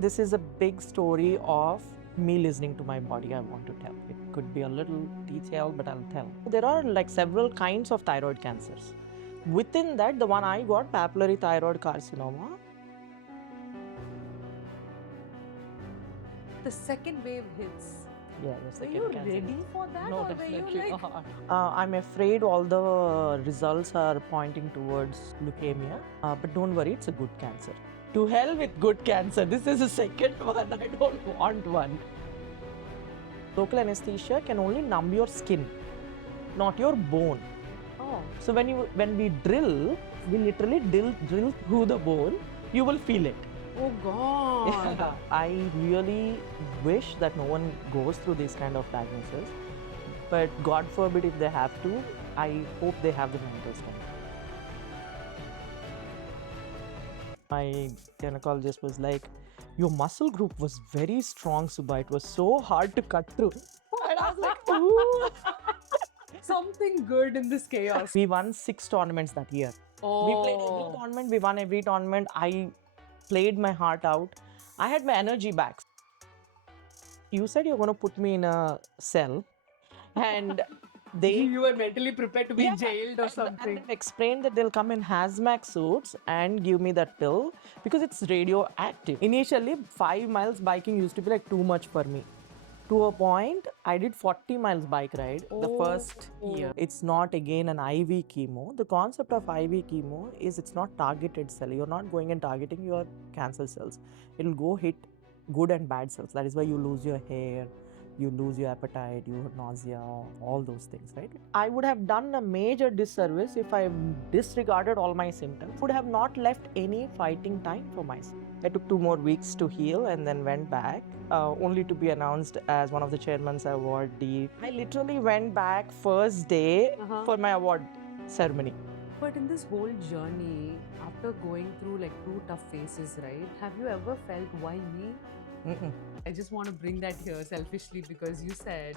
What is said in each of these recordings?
This is a big story of me listening to my body. I want to tell. It could be a little detailed, but I'll tell. There are like several kinds of thyroid cancers. Within that, the one I got, papillary thyroid carcinoma. The second wave hits. Yeah, the Were second you cancer. ready for that? No, or were definitely you like... not. I'm afraid all the results are pointing towards leukemia. But don't worry, it's a good cancer. To hell with good cancer. This is the second one. I don't want one. Local anesthesia can only numb your skin, not your bone. Oh. So when we drill, we literally drill through the bone. You will feel it. Oh God. Yeah. I really wish that no one goes through this kind of diagnosis. But God forbid if they have to, I hope they have the mental strength. My gynecologist was like, your muscle group was very strong, Subha. It was so hard to cut through. And I was like, ooh. Something good in this chaos. We won 6 tournaments that year. We played every tournament, we won every tournament. I played my heart out. I had my energy back. You said you're going to put me in a cell, and You were mentally prepared to be jailed or and something. they've explained that they'll come in hazmat suits and give me that pill because it's radioactive. Initially, 5 miles biking used to be like too much for me. To a point, I did 40 miles bike ride the first year. It's not again an IV chemo. The concept of IV chemo is it's not targeted cell. You're not going and targeting your cancer cells. It'll go hit good and bad cells. That is why you lose your hair, you lose your appetite, you have nausea, all those things, right? I would have done a major disservice if I disregarded all my symptoms. Would have not left any fighting time for myself. I took 2 more weeks to heal and then went back, only to be announced as one of the chairman's awardee. I literally went back first day for my award ceremony. But in this whole journey, after going through like 2 tough phases, right? Have you ever felt, why me? I just want to bring that here selfishly because you said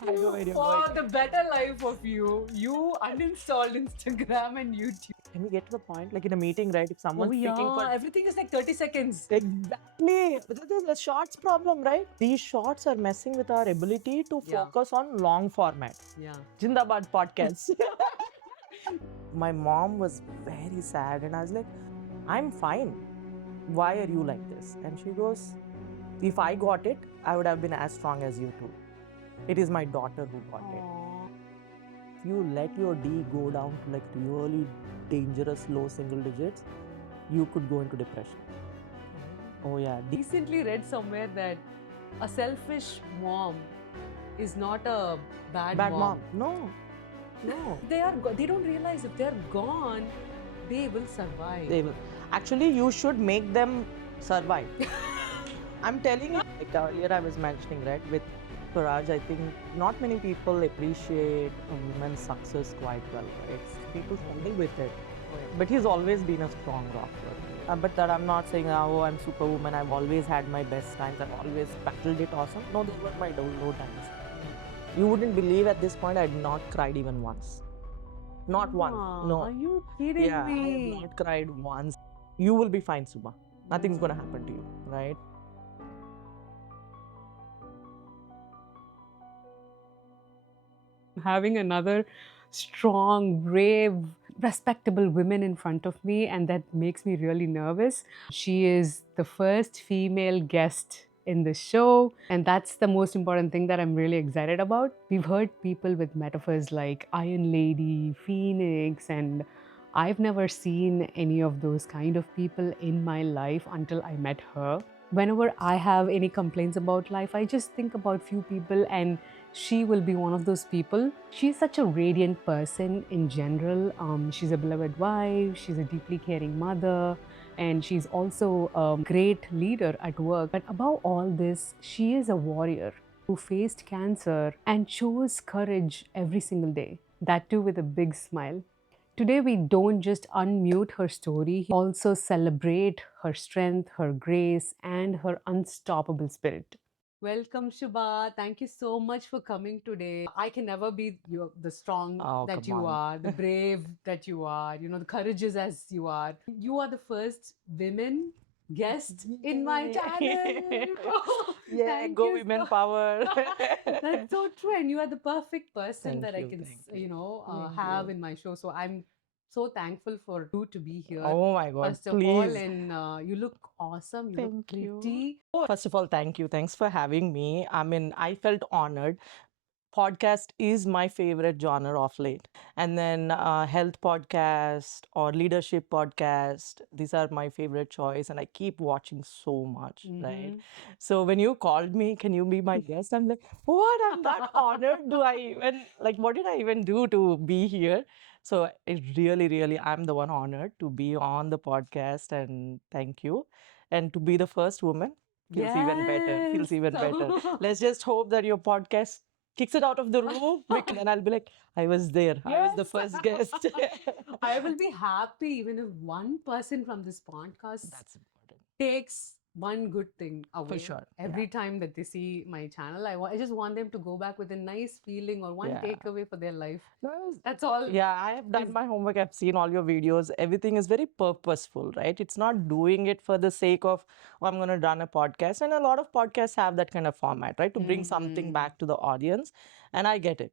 I know where you're for going. the better life of you, you uninstalled Instagram and YouTube. Can we get to the point? Like in a meeting, right? If someone's speaking for Everything is like 30 seconds. exactly, but this is a shorts problem, right? These shorts are messing with our ability to Yeah. focus on long format. Yeah. Jindabad podcasts. My mom was very sad, and I was like, I'm fine. Why are you like this? And she goes, if I got it, I would have been as strong as you too. It is my daughter who got it. If you let your D go down to like really dangerous low single digits, you could go into depression. Oh yeah. Recently read somewhere that a selfish mom is not a bad mom. No. They don't realize if they're gone, they will survive. They will. Actually, you should make them survive. I'm telling you, like earlier I was mentioning, right, with Paraj, I think not many people appreciate a woman's success quite well, right? People struggle with it. But he's always been a strong rock for me. But that I'm not saying, oh, I'm superwoman, I've always had my best times, I've always battled it awesome. No, those were my low times. You wouldn't believe at this point I had not cried even once. Not once. No. Are you kidding Yeah, I me? have not cried once. You will be fine, Subha. Nothing's going to happen to you, right? Having another strong, brave, respectable woman in front of me, and that makes me really nervous. She is the first female guest in the show, and that's the most important thing that I'm really excited about. We've heard people with metaphors like Iron Lady, Phoenix, and I've never seen any of those kind of people in my life until I met her. Whenever I have any complaints about life, I just think about few people, and she will be one of those people. She's such a radiant person in general. She's a beloved wife, she's a deeply caring mother, and she's also a great leader at work. But above all this, she is a warrior who faced cancer and chose courage every single day, that too with a big smile. Today, we don't just unmute her story, we also celebrate her strength, her grace, and her unstoppable spirit. Welcome, Shubha. Thank you so much for coming today. I can never be the strong that come you on. are, the brave that you are, the courageous as you are. You are the first women guest in my channel. Yeah, Thank go you women so power. That's so true, and you are the perfect person Thank that I you, can, thank you. Thank have you. in my show. So I'm so thankful for you to be here. Oh my God, First of all, please. and you look awesome. You look Thank you. pretty. First of all, thank you. Thanks for having me. I mean, I felt honored. Podcast is my favorite genre of late. And then health podcast or leadership podcast, these are my favorite choice. And I keep watching so much, right? Mm-hmm. So when you called me, can you be my guest? I'm like, what? I'm that honored. Do I even, like, what did I even do to be here? So it really, really, I'm the one honored to be on the podcast. And thank you. And to be the first woman feels even better, feels Yes. even better. Let's just hope that your podcast kicks it out of the room, then I'll be like, I was there. I was the Yes. first guest. I will be happy even if one person from this podcast That's important. takes one good thing For away sure. Yeah. every time that they see my channel. I just want them to go back with a nice feeling or one Yeah. takeaway for their life. No, it was- That's all. yeah, I have done is- my homework. I've seen all your videos. Everything is very purposeful, right? It's not doing it for the sake of, oh, I'm going to run a podcast. And a lot of podcasts have that kind of format, right? To bring something Mhm. back to the audience. And I get it.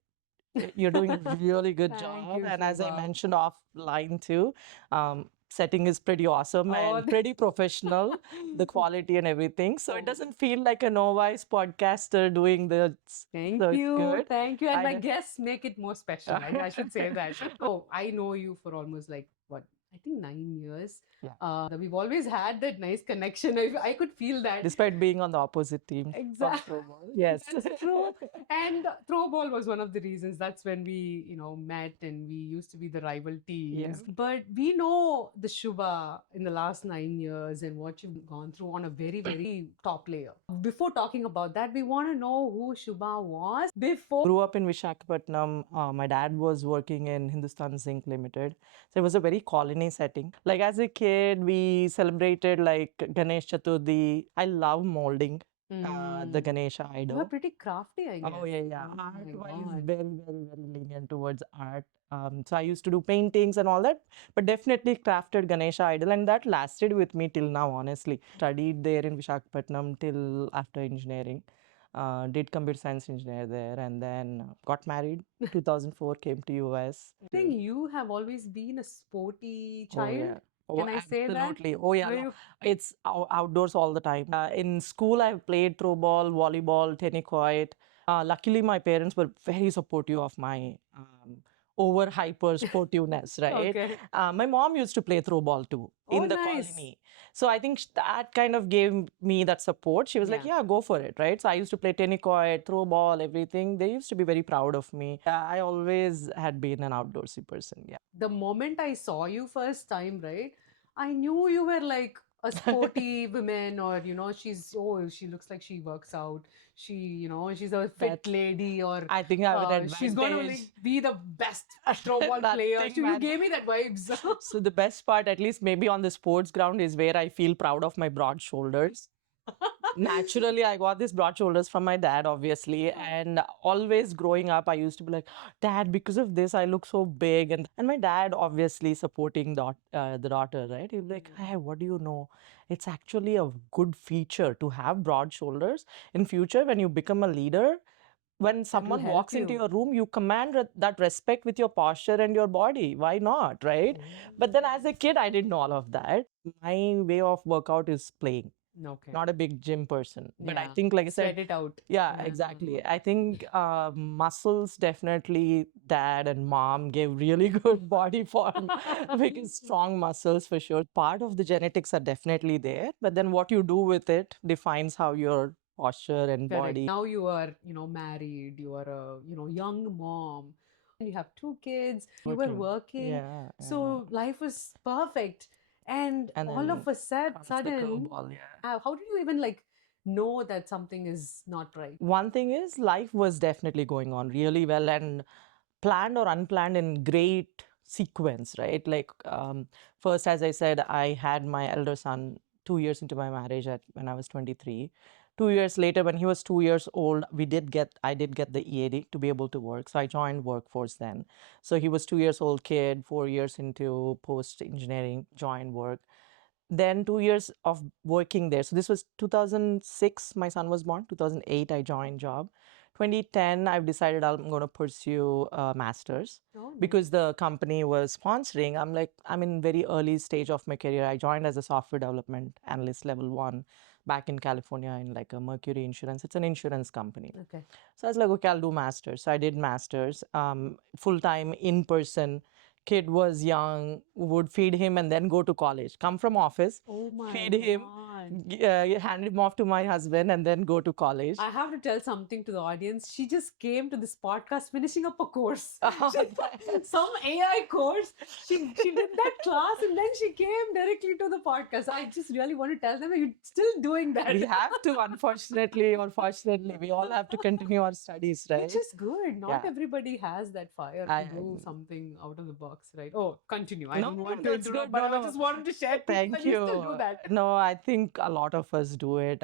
You're doing a really good Thank job. you, And as I Shubha. mentioned offline too, setting is pretty awesome Oh, and pretty professional, the quality and everything. So it oh, doesn't feel like a novice podcaster doing this. thank So it's you. good. Thank you. And I my know. guests make it more special. I should say that. Oh, I know you for almost like what? I think 9 years. Yeah. We've always had that nice connection. I could feel that. Despite being on the opposite team of Exactly. throwball. Yes. That's true. And throw ball was one of the reasons. That's when we, met and we used to be the rival Yeah. teams. But we know the Shubha in the last 9 years and what you've gone through on a very, very top layer. Before talking about that, we want to know who Shubha was before. Grew up in Vishakhapatnam. My dad was working in Hindustan Zinc Limited. So it was a very colony setting. Like as a kid, we celebrated like Ganesh Chaturthi. I love molding the Ganesha You are idol. pretty crafty, I guess. Oh yeah, yeah. Oh my Art-wise, God. very, very, very lenient towards art. So I used to do paintings and all that, but definitely crafted Ganesha idol, and that lasted with me till now. Honestly, studied there in Vishakhapatnam till after engineering. Did computer science engineer there, and then got married. 2004 came to US. I think you have always been a sporty Oh child. yeah. Oh, Can I say that? absolutely. Oh yeah. Were No, you? it's outdoors all the time. In school, I played throw ball, volleyball, tennis court. Luckily, my parents were very supportive of my over hyper sportiveness, right? Okay. My mom used to play throw ball too Oh, in the nice. colony. So I think that kind of gave me that support. She was like, Yeah. yeah, go for it, right? So I used to play tennis court, throw ball, everything. They used to be very proud of me. I always had been an outdoorsy person. Yeah. The moment I saw you first time, right, I knew you were like a sporty woman, or she looks like she works out. She's a fit That lady, or I think I have an she's going to advantage. like be the best throw ball player. Nothing, So you man. gave me that vibes. So the best part, at least maybe on the sports ground, is where I feel proud of my broad shoulders. Naturally, I got these broad shoulders from my dad, obviously. And always growing up, I used to be like, Dad, because of this, I look so big. And my dad, obviously, supporting the daughter, right? He'd be like, hey, what do you know? It's actually a good feature to have broad shoulders. In future, when you become a leader, when That will someone help walks into you. your room, you command that respect with your posture and your body. Why not, right? But then as a kid, I didn't know all of that. My way of workout is playing. Okay. Not a big gym person. But I Yeah. think, like I said, Sweat it out. yeah, exactly. I think muscles definitely dad and mom gave really good body form because strong muscles for sure. Part of the genetics are definitely there, but then what you do with it defines how your posture and Correct. body. Now you are, married, you are a, young mom, and you have two kids, you were working. Yeah, yeah. So life was perfect. And And all of then a comes the sudden, curveball, yeah. how did you even like know that something is not right? One thing is, life was definitely going on really well and planned or unplanned in great sequence, right? Like, first, as I said, I had my elder son 2 years into my marriage when I was 23. 2 years later, when he was 2 years old, I did get the EAD to be able to work. So I joined workforce then. So he was 2 years old kid, 4 years into post engineering, joined work. then 2 years of working there. So this was 2006, my son was born. 2008, I joined job. 2010, I've decided I'm going to pursue a master's Oh, nice. because the company was sponsoring. I'm like, I'm in very early stage of my career. I joined as a software development analyst level 1 back in California in like a Mercury Insurance. It's an insurance company. Okay. So I was like, okay, I'll do masters. So I did masters, full time in person. Kid was young, would feed him and then go to college. Come from office, Oh my feed him, God. hand him off to my husband, and then go to college. I have to tell something to the audience. She just came to this podcast finishing up a course. Oh, Some AI course. She did that class and then she came directly to the podcast. I just really want to tell them that you're still doing that. We have to, unfortunately or fortunately, we all have to continue our studies, right? Which is good. Not Yeah. everybody has that fire I- to do something out of the box, right? Oh, continue. I No, don't no, want to that's interrupt, good. but No, I no. just wanted to share tips Thank that you. you still do that. No, I think a lot of us do it.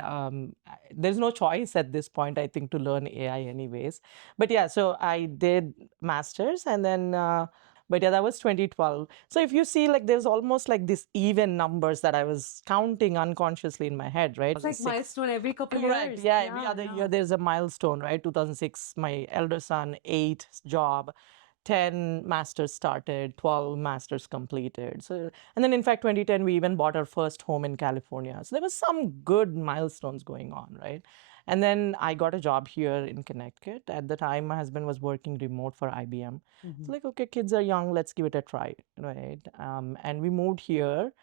There's no choice at this point, I think, to learn AI anyways. But yeah, so I did masters and then, but yeah, that was 2012. So if you see, like, there's almost like this even numbers that I was counting unconsciously in my head, right? It's like milestone every couple Correct. years. Yeah, every other year there's a milestone, right? 2006, my elder son, 8 job, 10 masters started, 12 masters completed. So, and then in fact, 2010, we even bought our first home in California. So there was some good milestones going on, right? And then I got a job here in Connecticut. At the time, my husband was working remote for IBM. It's like, okay, kids are young, let's give it a try, right? And we moved here.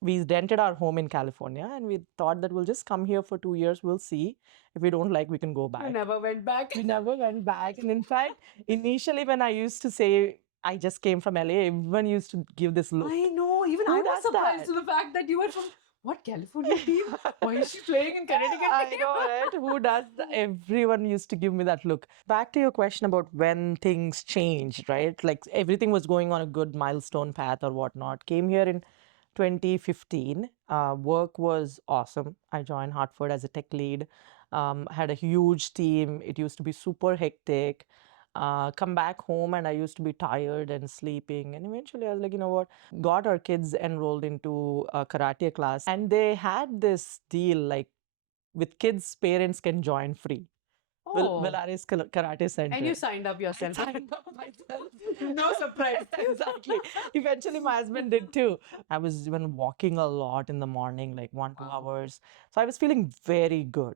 We rented our home in California and we thought that we'll just come here for 2 years. We'll see. If we don't like, we can go You back. never went back. We never went back. And in fact, initially when I used to say I just came from LA, everyone used to give this look. I know. Even Who I was does surprised that? to the fact that you were from what California team? Why is she playing in Connecticut I team? know, right? Who does that? Everyone used to give me that look. Back to your question about when things changed, right? Like everything was going on a good milestone path or whatnot. Came here in 2015. Work was awesome. I joined Hartford as a tech lead. Had a huge team. It used to be super hectic. Come back home and I used to be tired and sleeping. And eventually I was like, you know what? Got our kids enrolled into a karate class. And they had this deal like with kids, parents can join free. Oh. Villaris Karate Center. And you signed up yourself. I signed up myself. No surprise. Exactly. Eventually, my husband did too. I was even walking a lot in the morning, like 1, 2 hours. So I was feeling very good.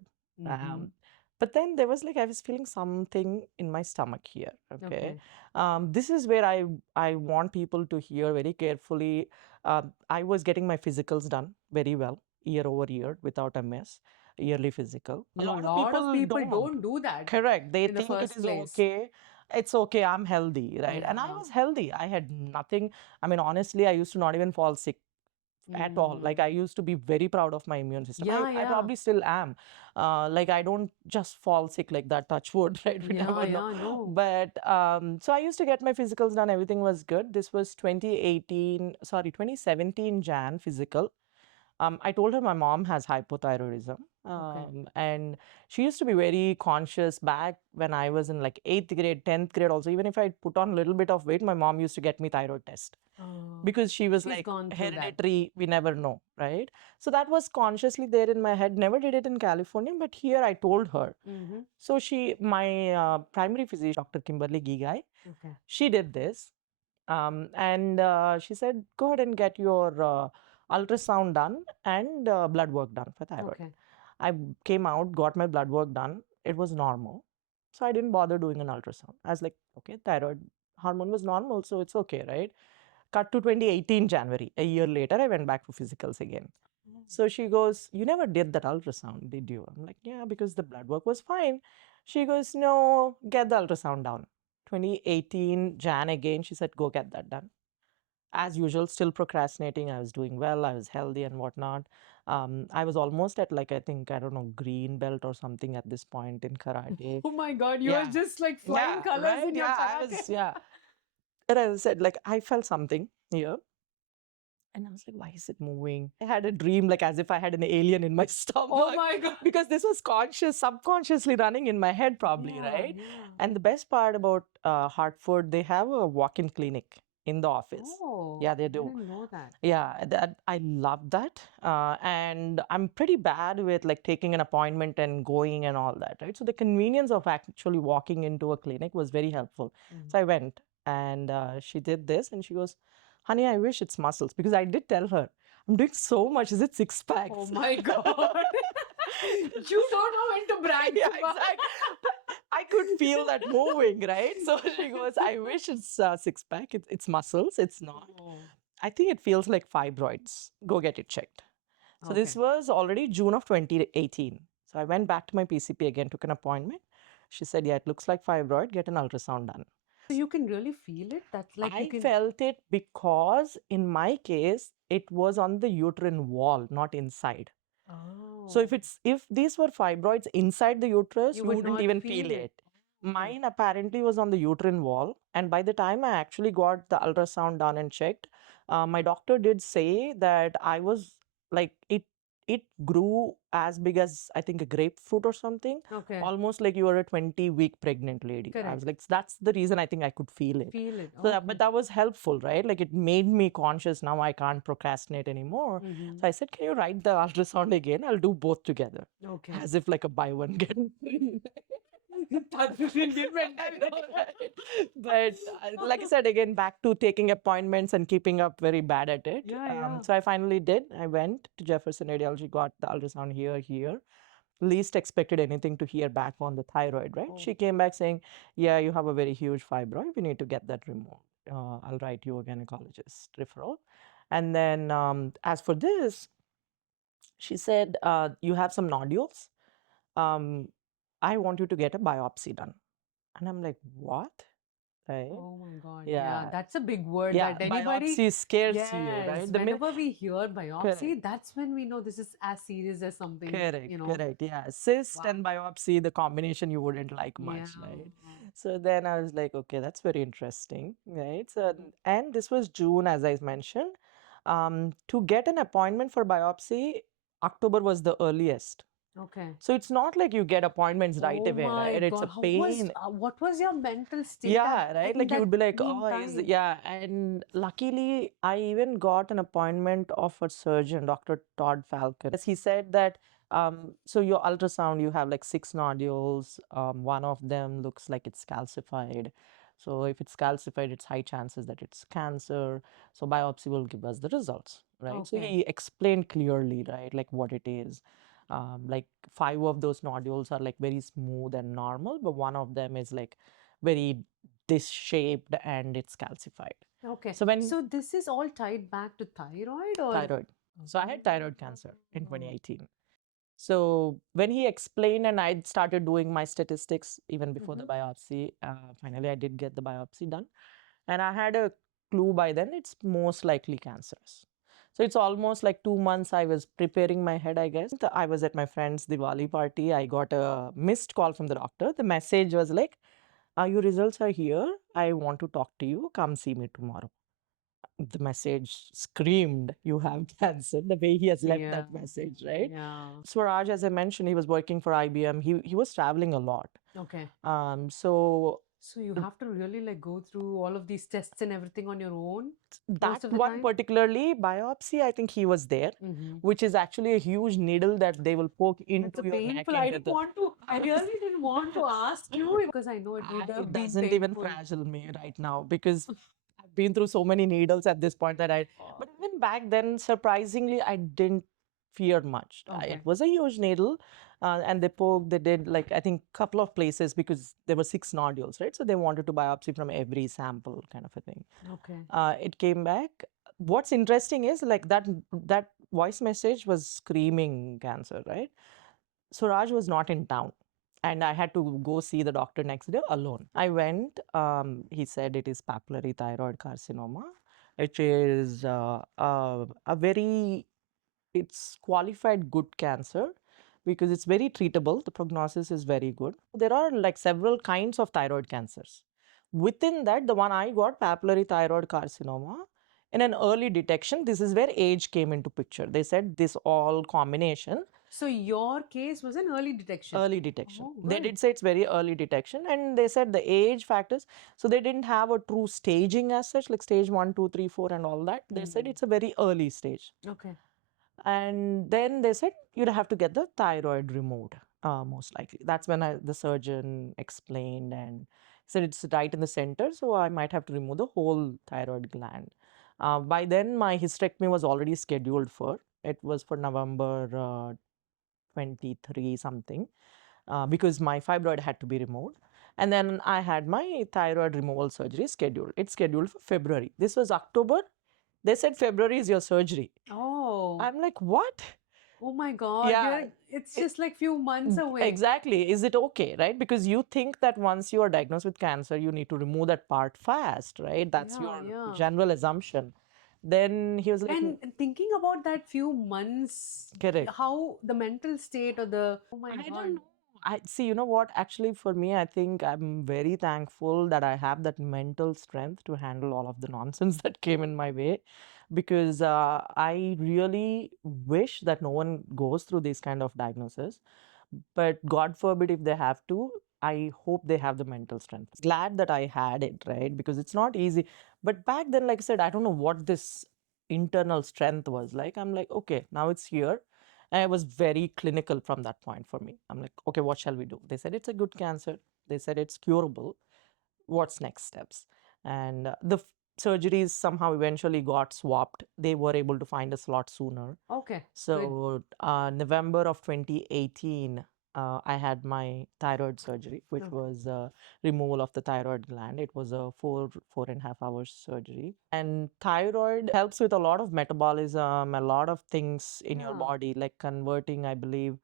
But then there was like I was feeling something in my stomach here. Okay. This is where I want people to hear very carefully. I was getting my physicals done very well, year over year, without a miss. Yearly physical. A lot of people don't do that. Correct. They in the think it first is place. okay. It's okay. I'm healthy, right? And I Yeah. was healthy. I had nothing. I mean, honestly, I used to not even fall sick at all. Like I used to be very proud of my immune system. Yeah, I yeah. probably still am. Like I don't just fall sick like that. Touch wood, right? We Yeah, never yeah, know. no. But so I used to get my physicals done. Everything was good. This was 2017 Jan physical. I told her my mom has hypothyroidism. And she used to be very conscious back when I was in like 8th grade, 10th grade also. Even if I put on a little bit of weight, my mom used to get me thyroid test. Because she was She's like gone through that. hereditary, we never know, right? So that was consciously there in my head. Never did it in California, but here I told her. So my primary physician, Dr. Kimberly Gigai, she did this. And she said, go ahead and get your ultrasound done and blood work done for thyroid. I came out, got my blood work done. It was normal. So I didn't bother doing an ultrasound. I was like, okay, thyroid hormone was normal, so it's okay, right? Cut to 2018 January. A year later, I went back for physicals again. So she goes, you never did that ultrasound, did you? I'm like, yeah, because the blood work was fine. She goes, no, get the ultrasound done. 2018 Jan again, she said, go get that done. As usual, still procrastinating. I was doing well. I was healthy and whatnot. I was almost at like, I think, I don't know, green belt or something at this point in karate. Oh my God, you were just like flying colors right? in your I karate. was, And I said, like, I felt something here. And I was like, why is it moving? I had a dream, like as if I had an alien in my stomach. Oh my God. Because this was subconsciously running in my head, probably, right? And the best part about Hartford, they have a walk-in clinic in the office. Oh, Yeah, they I do. didn't know that. Yeah, that I love that. And I'm pretty bad with like taking an appointment and going and all that, right? So the convenience of actually walking into a clinic was very helpful. So I went and she did this and she goes, honey, I wish it's muscles because I did tell her, I'm doing so much. Is it six packs? Oh my God. You don't know when to brag. Yeah, Shubha. exactly. But I could feel that moving, right? So she goes, I wish it's six pack. It's muscles. It's not. Oh, I think it feels like fibroids. Go get it checked. So this okay. was already June of 2018. So I went back to my PCP again, took an appointment. She said, yeah, it looks like fibroid. Get an ultrasound done. So you can really feel it? That's like you I can. felt it because in my case, it was on the uterine wall, not inside. So Oh, if these were fibroids inside the uterus, you you would wouldn't not even feel feel it. it. Mine apparently was on the uterine wall, and by the time I actually got the ultrasound done and checked, my doctor did say that I was like it grew as big as I think a grapefruit or something, Okay. almost like you were a 20-week pregnant lady. I Correct. was like, that's the reason I think I could feel it. Feel it. So Okay. but that was helpful, right? Like it made me conscious. Now I can't procrastinate anymore. Mhm. So I said, can you write the ultrasound again? I'll do both together. Okay. As if like a buy one, get one free. That's really different. I know, right? But like I said, again, back to taking appointments and keeping up very bad at it. Yeah, yeah. So I finally did. I went to Jefferson Radiology, got the ultrasound here. Least expected anything to hear back on the thyroid, right? Oh. She came back saying, yeah, you have a very huge fibroid. We need to get that removed. I'll write you a gynecologist referral. And then as for this, she said, you have some nodules. Um, I want you to get a biopsy done. And I'm like, what? Right? Oh my God. Yeah. Yeah, that's a big word Yeah, that anybody. biopsy scares you, Yes, right? whenever we hear biopsy, Correct. that's when we know this is as serious as something, Correct, you know. correct. Yeah. Cyst Wow. and biopsy, the combination you wouldn't like much, Yeah. right? So then I was like, okay, that's very interesting, right? So, Mhm. and this was June, as I mentioned. To get an appointment for biopsy, October was the earliest. Okay. So it's not like you get appointments right Oh away, my right? It's a God. pain. What was your mental state Yeah, right. in Like you that would be like, oh, meantime? yeah. And luckily, I even got an appointment of a surgeon, Dr. Todd Falcon. He said that, so your ultrasound, you have like six nodules. One of them looks like it's calcified. So if it's calcified, it's high chances that it's cancer. So biopsy will give us the results, right? So Okay. he explained clearly, right, like what it is. Like five of those nodules are like very smooth and normal, but one of them is like very disshaped and it's calcified. Okay. So when So this is all tied back to thyroid or? thyroid. So I had thyroid cancer in Oh. 2018. So when he explained and I started doing my statistics even before the biopsy, finally I did get the biopsy done. And I had a clue by then it's most likely cancerous. So it's almost like 2 months I was preparing my head, I guess. I was at my friend's Diwali party. I got a missed call from the doctor. The message was like, your results are here. I want to talk to you. Come see me tomorrow. The message screamed, you have cancer, the way he has left Yeah. that message, right? Yeah. Swaraj, as I mentioned, he was working for IBM. He was traveling a lot. Okay. So So you have to really like go through all of these tests and everything on your own most that of the one time? particularly, biopsy, I think he was there, which is actually a huge needle that they will poke It's into a your neck. painful. I didn't want to. I really didn't want to ask you because I know it would have It been doesn't even painful. frazzle me right now because I've been through so many needles at this point that but even back then, surprisingly, I didn't fear much. Okay. It was a huge needle, and they did like, I think, couple of places because there were six nodules, right? So they wanted to biopsy from every sample kind of a thing. Okay. It came back. What's interesting is like that voice message was screaming cancer, right? Suraj was not in town and I had to go see the doctor next day alone. I went, he said it is papillary thyroid carcinoma, which is a very, it's qualified good cancer because it's very treatable. The prognosis is very good. There are like several kinds of thyroid cancers. Within that, the one I got, papillary thyroid carcinoma, in an early detection, this is where age came into picture. They said this all combination So your case was an early detection. Early detection. Oh, They good. did say it's very early detection, and they said the age factors. So they didn't have a true staging as such, like stage 1, 2, 3, 4, and all that. They said it's a very early stage. Okay. And then they said you'd have to get the thyroid removed, most likely. That's when the surgeon explained and said it's right in the center, so I might have to remove the whole thyroid gland. By then, my hysterectomy was already scheduled for. It was for November 23 something, because my fibroid had to be removed. And then I had my thyroid removal surgery scheduled. It's scheduled for February. This was October. They said February is your surgery. Oh. I'm like, what? Oh my God. Yeah, It's just like few months away. exactly. Is it okay, right? Because you think that once you are diagnosed with cancer, you need to remove that part fast, right? That's Yeah, your yeah. general assumption. Then he was like, And thinking about that few months, correct. how the mental state or the, oh my I don't God. know. I see, you know what? Actually, for me, I think I'm very thankful that I have that mental strength to handle all of the nonsense that came in my way, because I really wish that no one goes through this kind of diagnosis. But God forbid if they have to, I hope they have the mental strength. Glad that I had it, right? Because it's not easy. But back then, like I said, I don't know what this internal strength was like. I'm like, okay, now it's here. And it was very clinical from that point for me. I'm like, okay, what shall we do? They said it's a good cancer. They said it's curable. What's next steps? And the surgeries somehow eventually got swapped. They were able to find a slot sooner. Okay, good. So November of 2018, I had my thyroid surgery, which Okay. was removal of the thyroid gland. It was a 4.5 hours surgery. And thyroid helps with a lot of metabolism, a lot of things in your Yeah. body, like converting, I believe,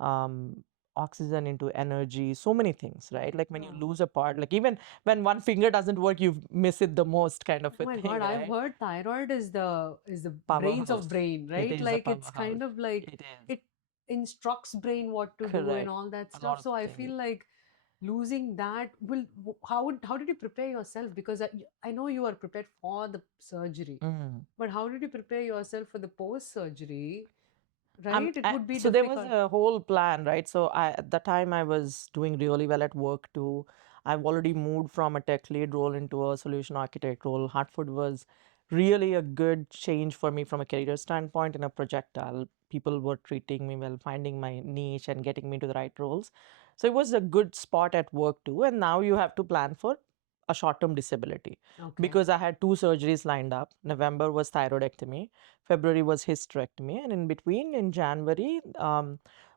um, oxygen into energy, so many things, right? Like when you Yeah. lose a part, like even when one finger doesn't work, you miss it the most, kind of Oh a my thing, God, I've right? heard thyroid is the brains of Powerhouse. brain, It right? is a Like it's powerhouse. kind of like It is. it instructs brain what to do and Correct. all that A lot stuff. of So I things. feel like losing that will how did you prepare yourself? Because I know you are prepared for the surgery, Mm. but how did you prepare yourself for the post surgery? Right? It would be So there was difficult. a whole plan, right? So at the time I was doing really well at work too. I've already moved from a tech lead role into a solution architect role. Hartford was really a good change for me from a career standpoint in a projectile. People were treating me well, finding my niche and getting me to the right roles. So it was a good spot at work too. And now you have to plan for a short-term disability, Okay. because I had two surgeries lined up. November was thyroidectomy. February was hysterectomy, and in between, in January,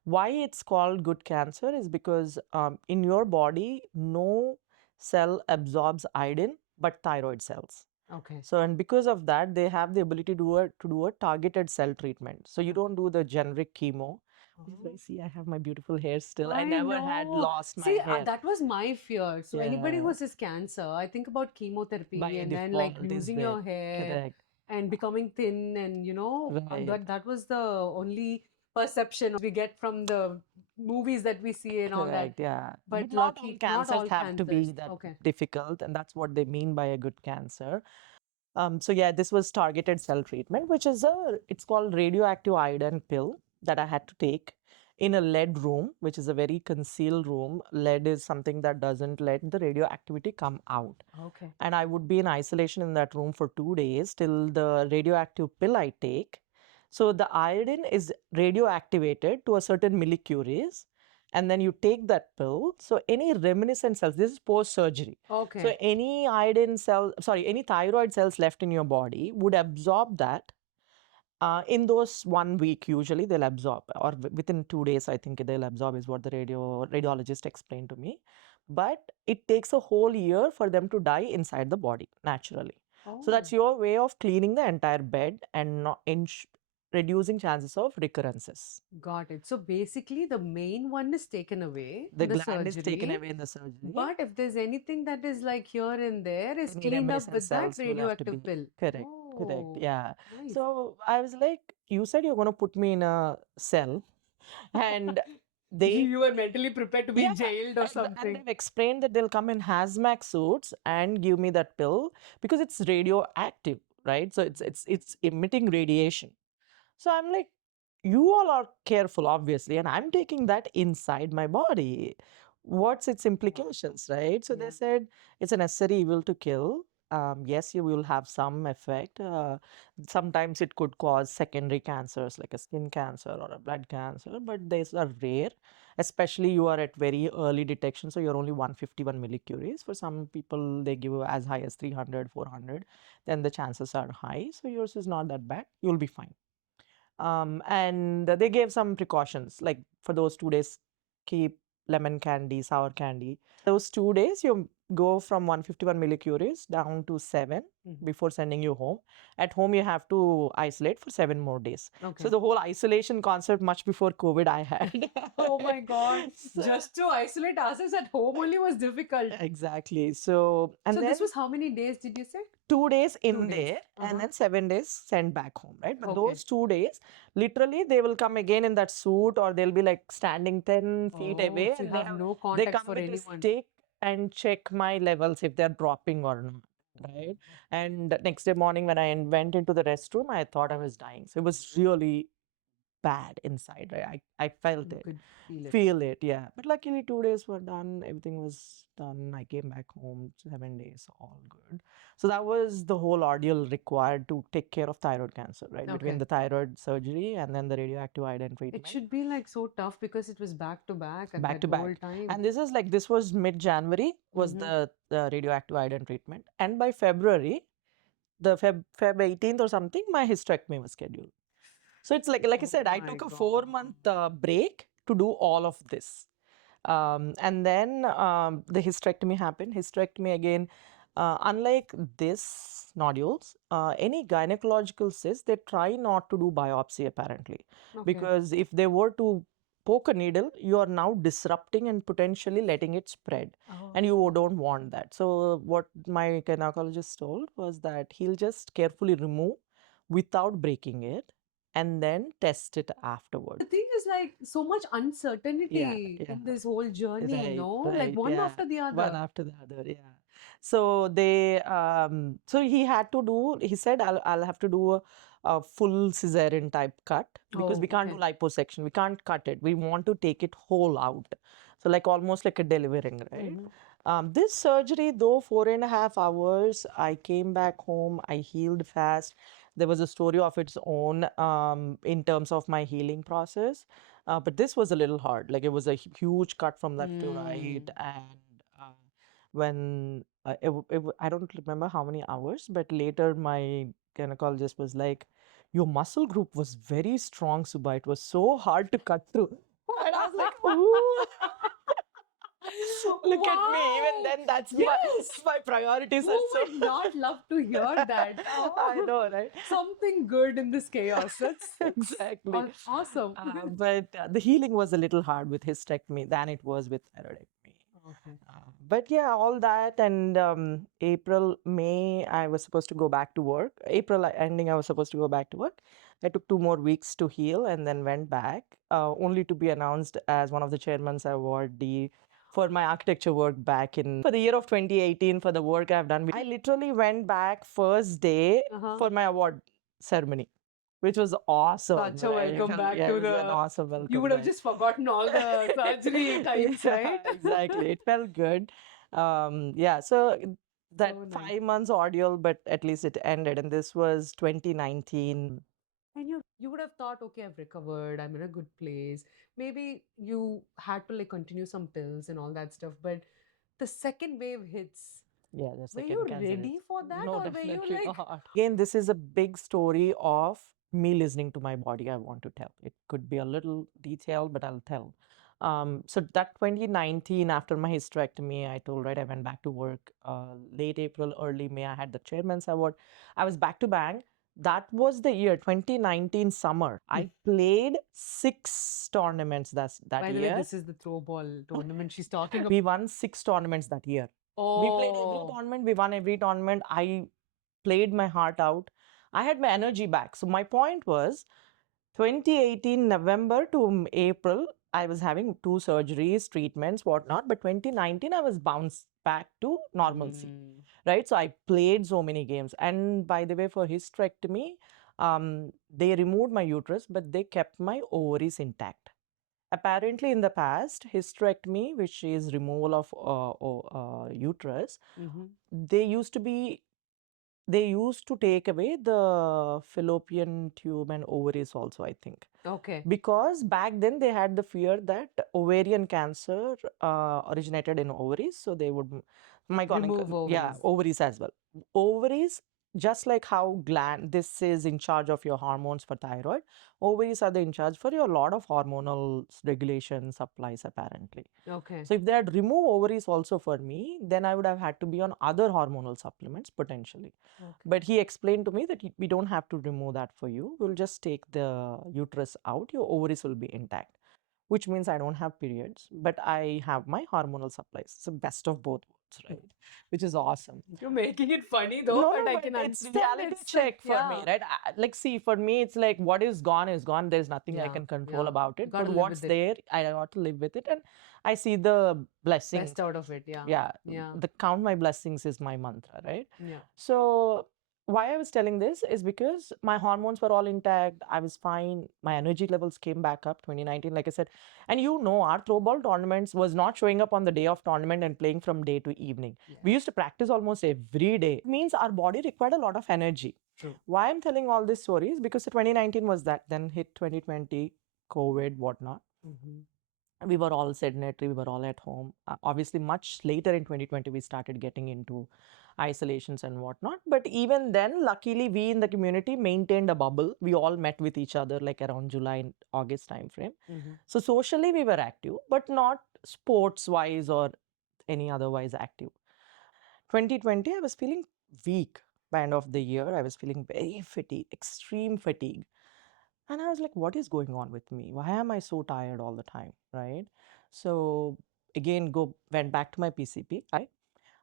why it's called good cancer is because in your body, no cell absorbs iodine but thyroid cells. Okay. So, and because of that, they have the ability to do a targeted cell treatment. So you don't do the generic chemo. If I Oh. see, I have my beautiful hair still. I I never had know. lost my See, hair. that was my fear. So anybody who Yeah, has cancer, I think about chemotherapy by and then like default, is losing it your hair correct? and becoming thin and Right, that was the only perception we get from the movies that we see and all that. correct. Yeah, But but not all not cancers all have to be cancers. that Okay. difficult, and that's what they mean by a good cancer. So yeah, this was targeted cell treatment, which is it's called radioactive iodine pill that I had to take in a lead room, which is a very concealed room. Lead is something that doesn't let the radioactivity come out. Okay. And I would be in isolation in that room for 2 days till the radioactive pill I take. So the iodine is radioactivated to a certain millicuries, and then you take that pill. So any reminiscent cells, this is post surgery. Okay. So any iodine cell, sorry, any thyroid cells left in your body would absorb that. In those 1 week, usually they'll absorb, or within 2 days, I think they'll absorb, is what the radiologist explained to me. But it takes a whole year for them to die inside the body naturally. So that's Oh, your way of cleaning the entire bed and not reducing chances of recurrences. got it. So basically, the main one is taken away The in the gland is taken surgery. away in the surgery. But if there's anything that is like here and there, is Any cleaned up reminiscent with that cells will have to be radioactive pill. correct. Correct. Oh, Yeah. nice. So I was like, you said you're going to put me in a cell, and they You were mentally prepared to be yeah, jailed or and something. they've explained that they'll come in hazmat suits and give me that pill because it's radioactive, right? So it's emitting radiation. So I'm like, you all are careful, obviously, and I'm taking that inside my body. What's its implications, right? So they said it's a necessary evil to kill. Yes, you will have some effect. Sometimes it could cause secondary cancers like a skin cancer or a blood cancer, but these are rare, especially you are at very early detection. So you're only 151 millicuries. For some people, they give as high as 300, 400. Then the chances are high. So yours is not that bad. You'll be fine. And they gave some precautions, like for those 2 days, keep lemon candy, sour candy. Those 2 days, you go from 151 millicuries down to 7 before sending you home. At home, you have to isolate for 7 more days. Okay. So the whole isolation concept, much before COVID, I had. Oh my God. So- Just to isolate ourselves at home only was difficult. Exactly. So, and So then this was how many days did you say? 2 days in 2 days. there, and Uh-huh. then 7 days sent back home, right? But Okay. those 2 days, literally, they will come again in that suit, or they'll be like standing 10 feet Oh, away, so you and have no they context come for with a anyone. stick and check my levels if they're dropping or not, right? And the next day morning, when I went into the restroom, I thought I was dying. So it was really bad inside, right? I felt You it. could feel it. Feel it, yeah. But luckily, 2 days were done. Everything was done. I came back home, 7 days, all good. So that was the whole ordeal required to take care of thyroid cancer, right? Between Okay. the thyroid surgery and then the radioactive iodine It treatment. should be like so tough because it was back to back at Back that to whole back. time. And this was mid-January was the radioactive iodine treatment. And by February, the Feb 18th or something, my hysterectomy was scheduled. So it's like I said, I my took a God. 4 month break to do all of this. And then the hysterectomy happened. Hysterectomy again, unlike this nodules, any gynecological cysts, they try not to do biopsy apparently. Okay. Because if they were to poke a needle, you are now disrupting and potentially letting it spread. And Oh. you don't want that. So what my gynecologist told was that he'll just carefully remove without breaking it and then test it afterward. The thing is like so much uncertainty Yeah. in this whole journey, Right, no? Like right, one yeah. after the One other. after the other, yeah. So they, so he had to do, he said, I'll have to do a full cesarean type cut because Oh, we can't do okay. liposuction. We can't cut it. We want to take it whole out. So like almost like a delivering, right? This surgery, though 4.5 hours, I came back home, I healed fast. There was a story of its own in terms of my healing process. But this was a little hard. Like it was a huge cut from left to right, and when I don't remember how many hours, but later my gynecologist was like, "Your muscle group was very strong, Subha. It was so hard to cut through." And I was like, "Ooh." Look at me. Even then, that's Yes. my priorities Who are so. would not love to hear that? I know, right? Something good in this chaos. That's Exactly. awesome. But the healing was a little hard with hysterectomy than it was with thyroidectomy. Okay. But yeah, all that and April, May, I was supposed to go back to work. April ending, I was supposed to go back to work. I took 2 more weeks to heal and then went back, only to be announced as one of the chairman's awardee for my architecture work back in for the year of 2018 for the work I've done. I literally went back first day for my award ceremony, which was awesome. Such a Right? welcome back Yeah, to it was an the. awesome welcome You would have back. just forgotten all the surgery times, Yeah, right? exactly. It felt good. Yeah, so that So nice. 5 months ordeal, but at least it ended, and this was 2019. And you would have thought, okay, I've recovered, I'm in a good place. Maybe you had to like continue some pills and all that stuff, but the second wave hits. Yeah, the Were you second cancer is. ready for that, No, or were you definitely like, not. Again, this is a big story of me listening to my body. I want to tell. It could be a little detailed, but I'll tell. So that 2019, after my hysterectomy, I told, right, I went back to work late April, early May. I had the chairman's award. I was back to back. That was the year 2019 summer. I played 6 tournaments that by the way, year. this is the throw ball tournament she's talking about? We won 6 tournaments that year. We played every Oh, tournament. We won every tournament. I played my heart out. I had my energy back. So my point was 2018 November to April, I was having 2 surgeries, treatments, whatnot. But 2019, I was bounced back to normalcy, right? So I played so many games. And by the way, for hysterectomy, They removed my uterus, but they kept my ovaries intact. Apparently, in the past, hysterectomy, which is removal of uterus, Mhm. they used to be they used to take away the fallopian tube and ovaries also, I think. Okay. Because back then they had the fear that ovarian cancer originated in ovaries, so they would my Remove yeah, ovaries. ovaries as well. Ovaries, just like how gland this is in charge of your hormones for thyroid, ovaries are the in charge for your lot of hormonal regulation supplies apparently. Okay. So if they had removed ovaries also for me, then I would have had to be on other hormonal supplements potentially. Okay. But he explained to me that we don't have to remove that for you. We'll just take the uterus out. Your ovaries will be intact, which means I don't have periods, but I have my hormonal supplies. So best of both worlds, right? Which is awesome. You're making it funny though, No, but no, I but can it's understand. reality It's like, check for me, yeah. right? Like, see, for me, it's like what is gone is gone. There's nothing I Yeah, can control yeah. about You it. got But to live what's with it. there, I got to live with it, and I see the blessing. Best out of it. Yeah. Yeah, Yeah. the count my blessings is my mantra, right? Yeah. So why I was telling this is because my hormones were all intact. I was fine. My energy levels came back up 2019, like I said. And you know, our throw ball tournaments was not showing up on the day of tournament and playing from day to evening. We used to practice almost every day. It means our body required a lot of energy. True. Why I'm telling all these stories? Because 2019 was that, then hit 2020, COVID, whatnot. Mhm. We were all sedentary, we were all at home. Obviously, much later in 2020, we started getting into isolations and whatnot. But even then, luckily, we in the community maintained a bubble. We all met with each other like around July and August timeframe. Mhm. So socially, we were active, but not sports wise or any otherwise active. 2020, I was feeling weak by end of the year. I was feeling very fatigued, extreme fatigue. And I was like, what is going on with me? Why am I so tired all the time? Right. So again, went back to my PCP. I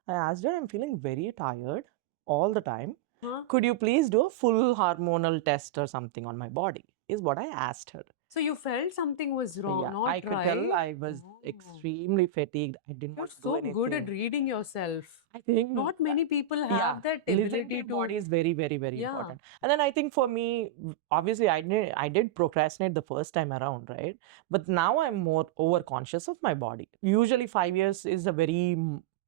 asked her, I'm feeling very tired all the time. Huh? Could you please do a full hormonal test or something on my body? Is what I asked her. So you felt something was wrong, Yeah, not I could tell right? I was Oh. extremely fatigued. I didn't You're want to do so good at anything. reading yourself. I think Not many people yeah, have that listening to ability your to. body is very, very, very Yeah. important. And then I think for me, obviously, I did procrastinate the first time around, right? But now I'm more over conscious of my body. Usually, 5 years is a very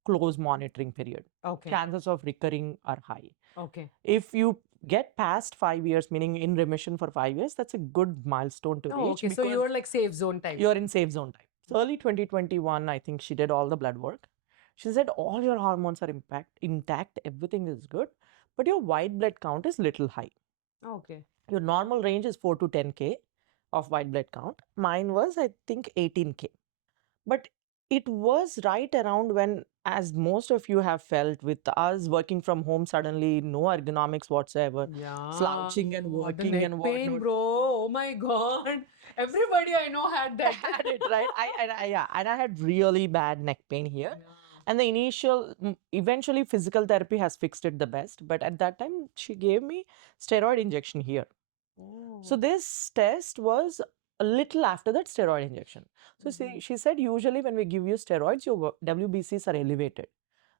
close monitoring period. Okay. Chances of recurring are high. Okay. If you get past 5 years, meaning in remission for 5 years, that's a good milestone to Oh, reach okay. So because you're like safe zone type. you're in safe zone type. So early 2021, I think she did all the blood work. She said all your hormones are intact, everything is good, but your white blood count is little high. Okay. Your normal range is 4 to 10K of white blood count. Mine was, I think, 18K. But it was right around when, as most of you have felt, with us working from home, suddenly no ergonomics whatsoever, Yeah. slouching and The working neck and pain, whatnot. bro. Oh my God. Everybody I know had that. Had it, right? And I had really bad neck pain here. Yeah. And the eventually physical therapy has fixed it the best. But at that time, she gave me steroid injection here. So Oh. this test was a little after that steroid injection. So Mhm. she said usually when we give you steroids, your WBCs are elevated.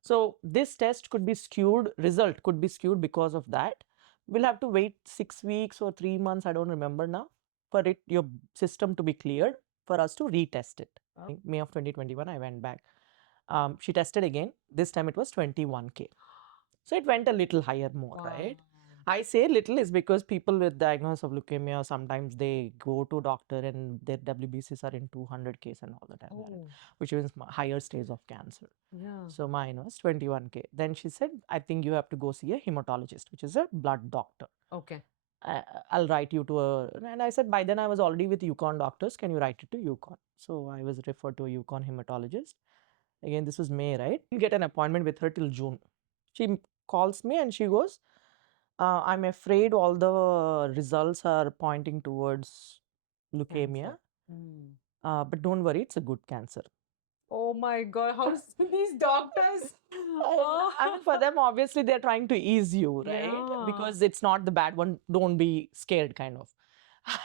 So this test could be skewed, result could be skewed because of that. We'll have to wait 6 weeks or 3 months, I don't remember now, for your system to be cleared for us to retest it. Oh. May of 2021, I went back. She tested again. This time it was 21K. So it went a little higher more, right? I say little is because people with diagnosis of leukemia, sometimes they go to doctor and their WBCs are in 200Ks and all the time, Oh. which means higher stage of cancer. Yeah. So mine was 21K. Then she said, I think you have to go see a hematologist, which is a blood doctor. Okay. I'll write you to a, and I said, by then I was already with UConn doctors. Can you write it to UConn? So I was referred to a UConn hematologist. Again, this was May, right? Didn't get an appointment with her till June. She calls me and she goes, I'm afraid all the results are pointing towards leukemia. Cancer. Mm. But don't worry, it's a good cancer. Oh my God. How's these doctors? I mean, for them, obviously, they're trying to ease you, right? Yeah. Because it's not the bad one. Don't be scared, kind of.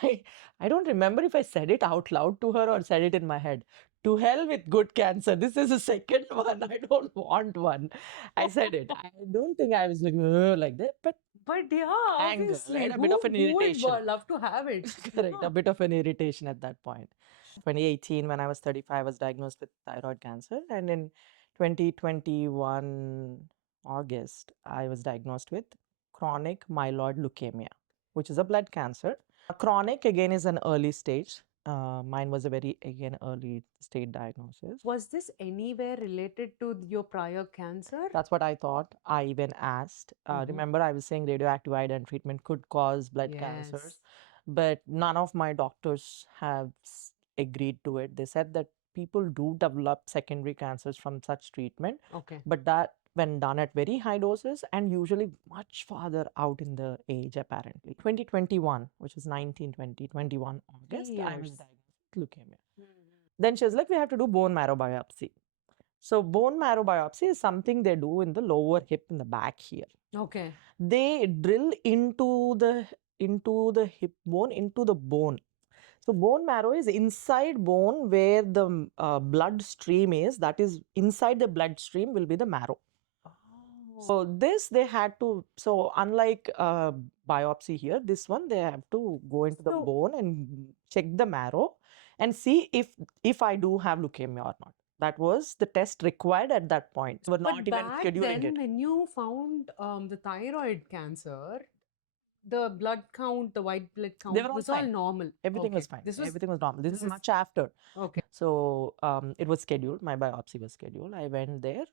I, I don't remember if I said it out loud to her or said it in my head. to hell with good cancer. This is the second one. I don't want one. I said it. I don't think I was looking like that, but But yeah, anger, obviously, right? A bit of an who would irritation. love to have it? Correct. Yeah. A bit of an irritation at that point. 2018, when I was 35, I was diagnosed with thyroid cancer. And in 2021, August, I was diagnosed with chronic myeloid leukemia, which is a blood cancer. Chronic, again, is an early stage. Mine was a very, again, early stage diagnosis. Was this anywhere related to your prior cancer? That's what I thought. I even asked. Remember, I was saying radioactive iodine treatment could cause blood cancers, but none of my doctors have agreed to it. They said that people do develop secondary cancers from such treatment, Okay. but that when done at very high doses and usually much farther out in the age, apparently. 2021, which is 1920, 21 August, I was Years. diagnosed with leukemia. Then she was like, we have to do bone marrow biopsy. So bone marrow biopsy is something they do in the lower hip in the back here. Okay. They drill into the hip bone, into the bone. So bone marrow is inside bone where the blood stream is. That is inside the blood stream will be the marrow. So this they had to. So unlike biopsy here, this one they have to go into the So- bone and check the marrow and see if I do have leukemia or not. That was the test required at that point. We're not But even back scheduling then, it. when you found the thyroid cancer, the blood count, the white blood They count were all was all fine. normal. Everything was Okay. fine. This was Everything was normal. This this is is- much after. okay. So it was scheduled. My biopsy was scheduled. I went there.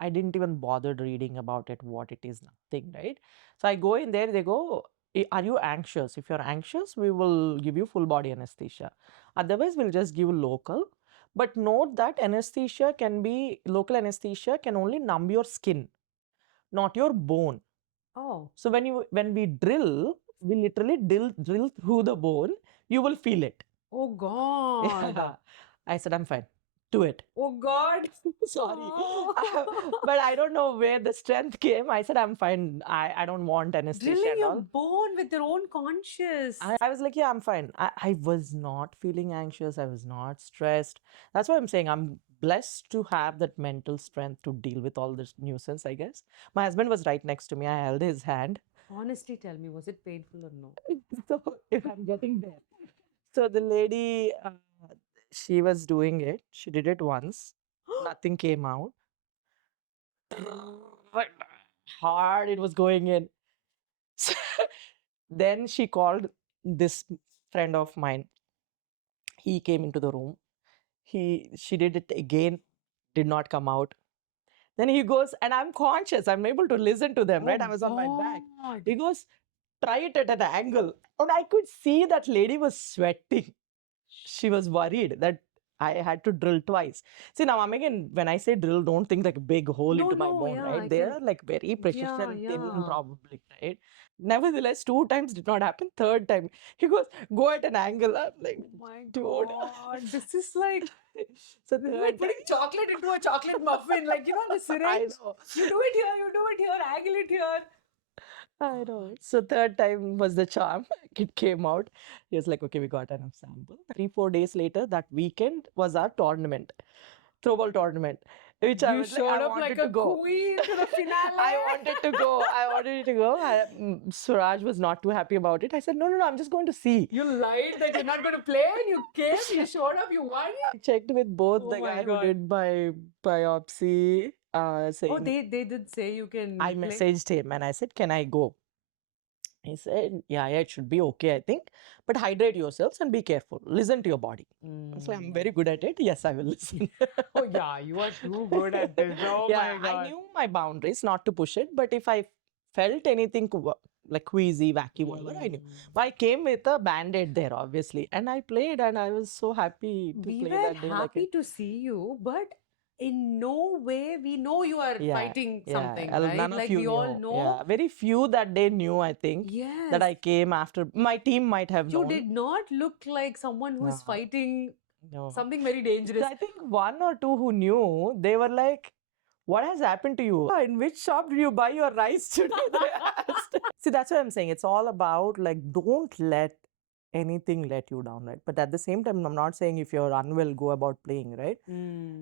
I didn't even bother reading about it, what it is, nothing, right? So I go in there. They go, are you anxious? If you're anxious, we will give you full body anesthesia. Otherwise, we'll just give local. But note that local anesthesia can only numb your skin, not your bone. Oh. So when we drill, we literally drill through the bone. You will feel it. Oh God. Yeah. I said, I'm fine. Do it. Oh God. Sorry. Oh. But I don't know where the strength came. I said, I'm fine. I don't want anesthesia Drilling and your all. bone with your own conscious. I was like, yeah, I'm fine. I was not feeling anxious. I was not stressed. That's what I'm saying. I'm blessed to have that mental strength to deal with all this nuisance, I guess. My husband was right next to me. I held his hand. Honestly, tell me, was it painful or no? So if I'm getting there. So the lady, she was doing it. She did it once. Nothing came out. Like, hard it was going in. So then she called this friend of mine. He came into the room. She did it again, did not come out. Then he goes, and I'm conscious. I'm able to listen to them, right? I was on my back. God. He goes, try it at an angle. And I could see that lady was sweating. She was worried that I had to drill twice. See, now, again, when I say drill, don't think like a big hole No, into my no, bone, yeah, right? I They can- are like very precision, Yeah, thin, yeah. probably, right? Nevertheless, 2 times did not happen. Third time, he goes, go at an angle. I'm like, My dude. God, this is like So this is third like putting chocolate into a chocolate muffin. Like, you know, the I syringe. know. You do it here, you do it here, angle it here. I know. So third time was the charm. It came out. He was like, okay, we got enough sample. 3, 4 days later, that weekend was our tournament, throwball tournament, which I You was like, showed I up wanted like to a go. queen to the finale. I wanted to go. I wanted to go. Suraj was not too happy about it. I said, no, I'm just going to see. You lied that you're not going to play and you came, you showed up, you won. I checked with both Oh the my guy who God. did my biopsy, Oh, saying, they did say you can I play. messaged him and I said, can I go? He said, yeah, it should be okay, I think. But hydrate yourselves and be careful. Listen to your body. So I'm very good at it. Yes, I will listen. Oh yeah, you are too good at this. Oh Yeah, my God. I knew my boundaries, not to push it. But if I felt anything like queasy, wacky, whatever, I knew. But I came with a band-aid there, obviously. And I played and I was so happy to We play were that day. happy to see you, but in no way we know you are fighting something, right? None of Like you we knew. all know. Yeah, very few that day knew, I think, that Yes. I came after. My team might have You known. did not look like someone who is No. fighting No. something very dangerous. I think one or two who knew, they were like, what has happened to you? In which shop did you buy your rice today? They asked. See, that's what I'm saying. It's all about like, don't let anything let you down, right? But at the same time, I'm not saying if you're unwell, go about playing, right?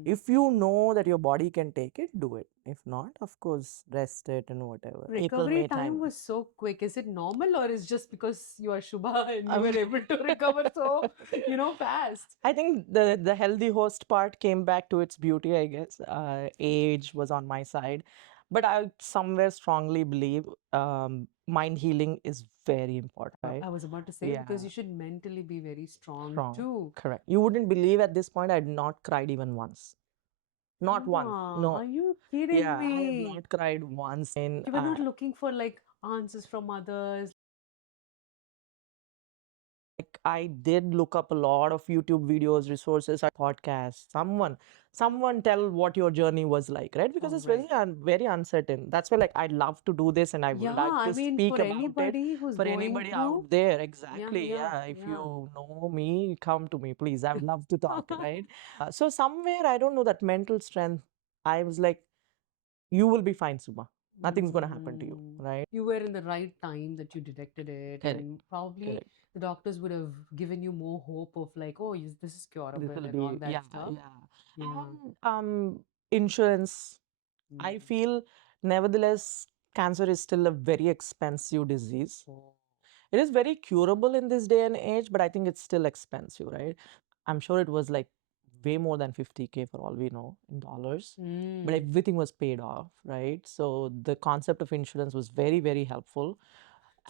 If you know that your body can take it, do it. If not, of course, rest it and whatever. April, Recovery May time time. was so quick. Is it normal or is just because you are Shubha and you were Um, able to recover so, fast? I think the healthy host part came back to its beauty, I guess. Age was on my side, but I somewhere strongly believe mind healing is very important, right? I was about to say because Yeah, you should mentally be very strong strong. too. Correct. You wouldn't believe at this point I had not cried even once. Not once. Ah, are No. you kidding Yeah, I have me? not cried once in You were not looking for like answers from others. like I did look up a lot of YouTube videos, resources, podcasts. Someone tell what your journey was like, right? Because All it's very right. very uncertain. That's why like I'd love to do this and I would Yeah, like I to mean, speak for about it anybody who's for going anybody out through, there. yeah, Exactly. yeah, Yeah. If yeah. you know me, come to me, please. I would love to talk, right? So somewhere I don't know that mental strength. I was like, you will be fine, Subha. Nothing's gonna happen to you, Mm. right? You were in the right time that you detected it, Correct. and probably Correct. the doctors would have given you more hope of like, oh, yes, this is This curable will and all be, that yeah, stuff. yeah. Yeah. And insurance, I Mm. feel nevertheless, cancer is still a very expensive disease. Oh. It is very curable in this day and age, but I think it's still expensive, right? I'm sure it was like way more than 50K for all we know in dollars, but Mm. everything was paid off, right? So the concept of insurance was very, very helpful.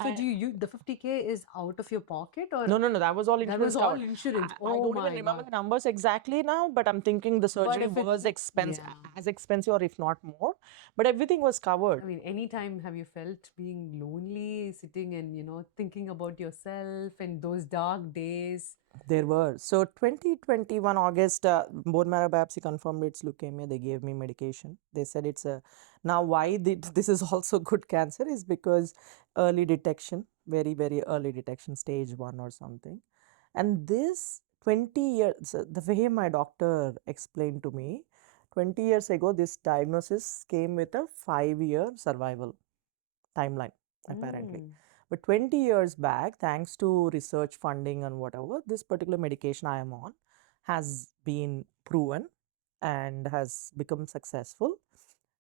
So do you the 50K is out of your pocket or No, no, no. That was all that insurance was all covered. insurance? I Oh don't even my remember God. the numbers exactly now, but I'm thinking the But surgery if it, was expensive, yeah. as expensive or if not more. But everything was covered. I mean, anytime have you felt being lonely, sitting and, thinking about yourself and those dark days? There were. So 2021 August, bone marrow biopsy confirmed it's leukemia. They gave me medication. They said it's a. Now, why this is also good cancer is because early detection, very, very early detection, stage 1 or something. And this 20 years, the way my doctor explained to me, 20 years ago, this diagnosis came with a 5-year survival timeline, apparently. Mm. But 20 years back, thanks to research funding and whatever, this particular medication I am on has been proven and has become successful.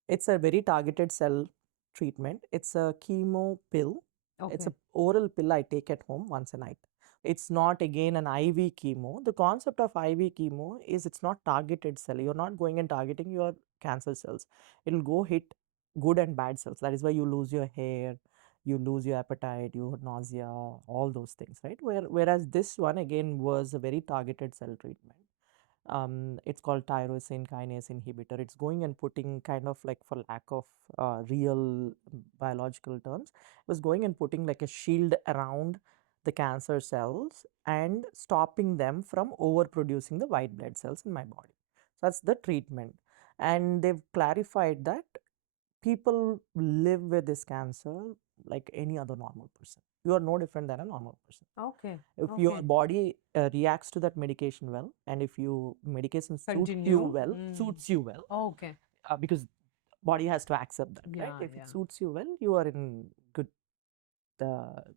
It's a very targeted cell treatment. It's a chemo pill. It's Okay. a oral pill I take at home once a night. It's not again an IV chemo. The concept of IV chemo is it's not targeted cell. You're not going and targeting your cancer cells. It'll go hit good and bad cells. That is why you lose your hair, you lose your appetite, you have nausea, all those things, right? Whereas this one again was a very targeted cell treatment. It's called tyrosine kinase inhibitor. It's going and putting kind of like, for lack of real biological terms, it was going and putting like a shield around the cancer cells and stopping them from overproducing the white blood cells in my body. So that's the treatment. And they've clarified that people live with this cancer like any other normal person. You are no different than a normal person. Okay. If your Okay. body reacts to that medication well, and if you medication Continue. suits you well, Okay. because body has to accept that, right? Yeah, If it yeah. suits you well, you are in good.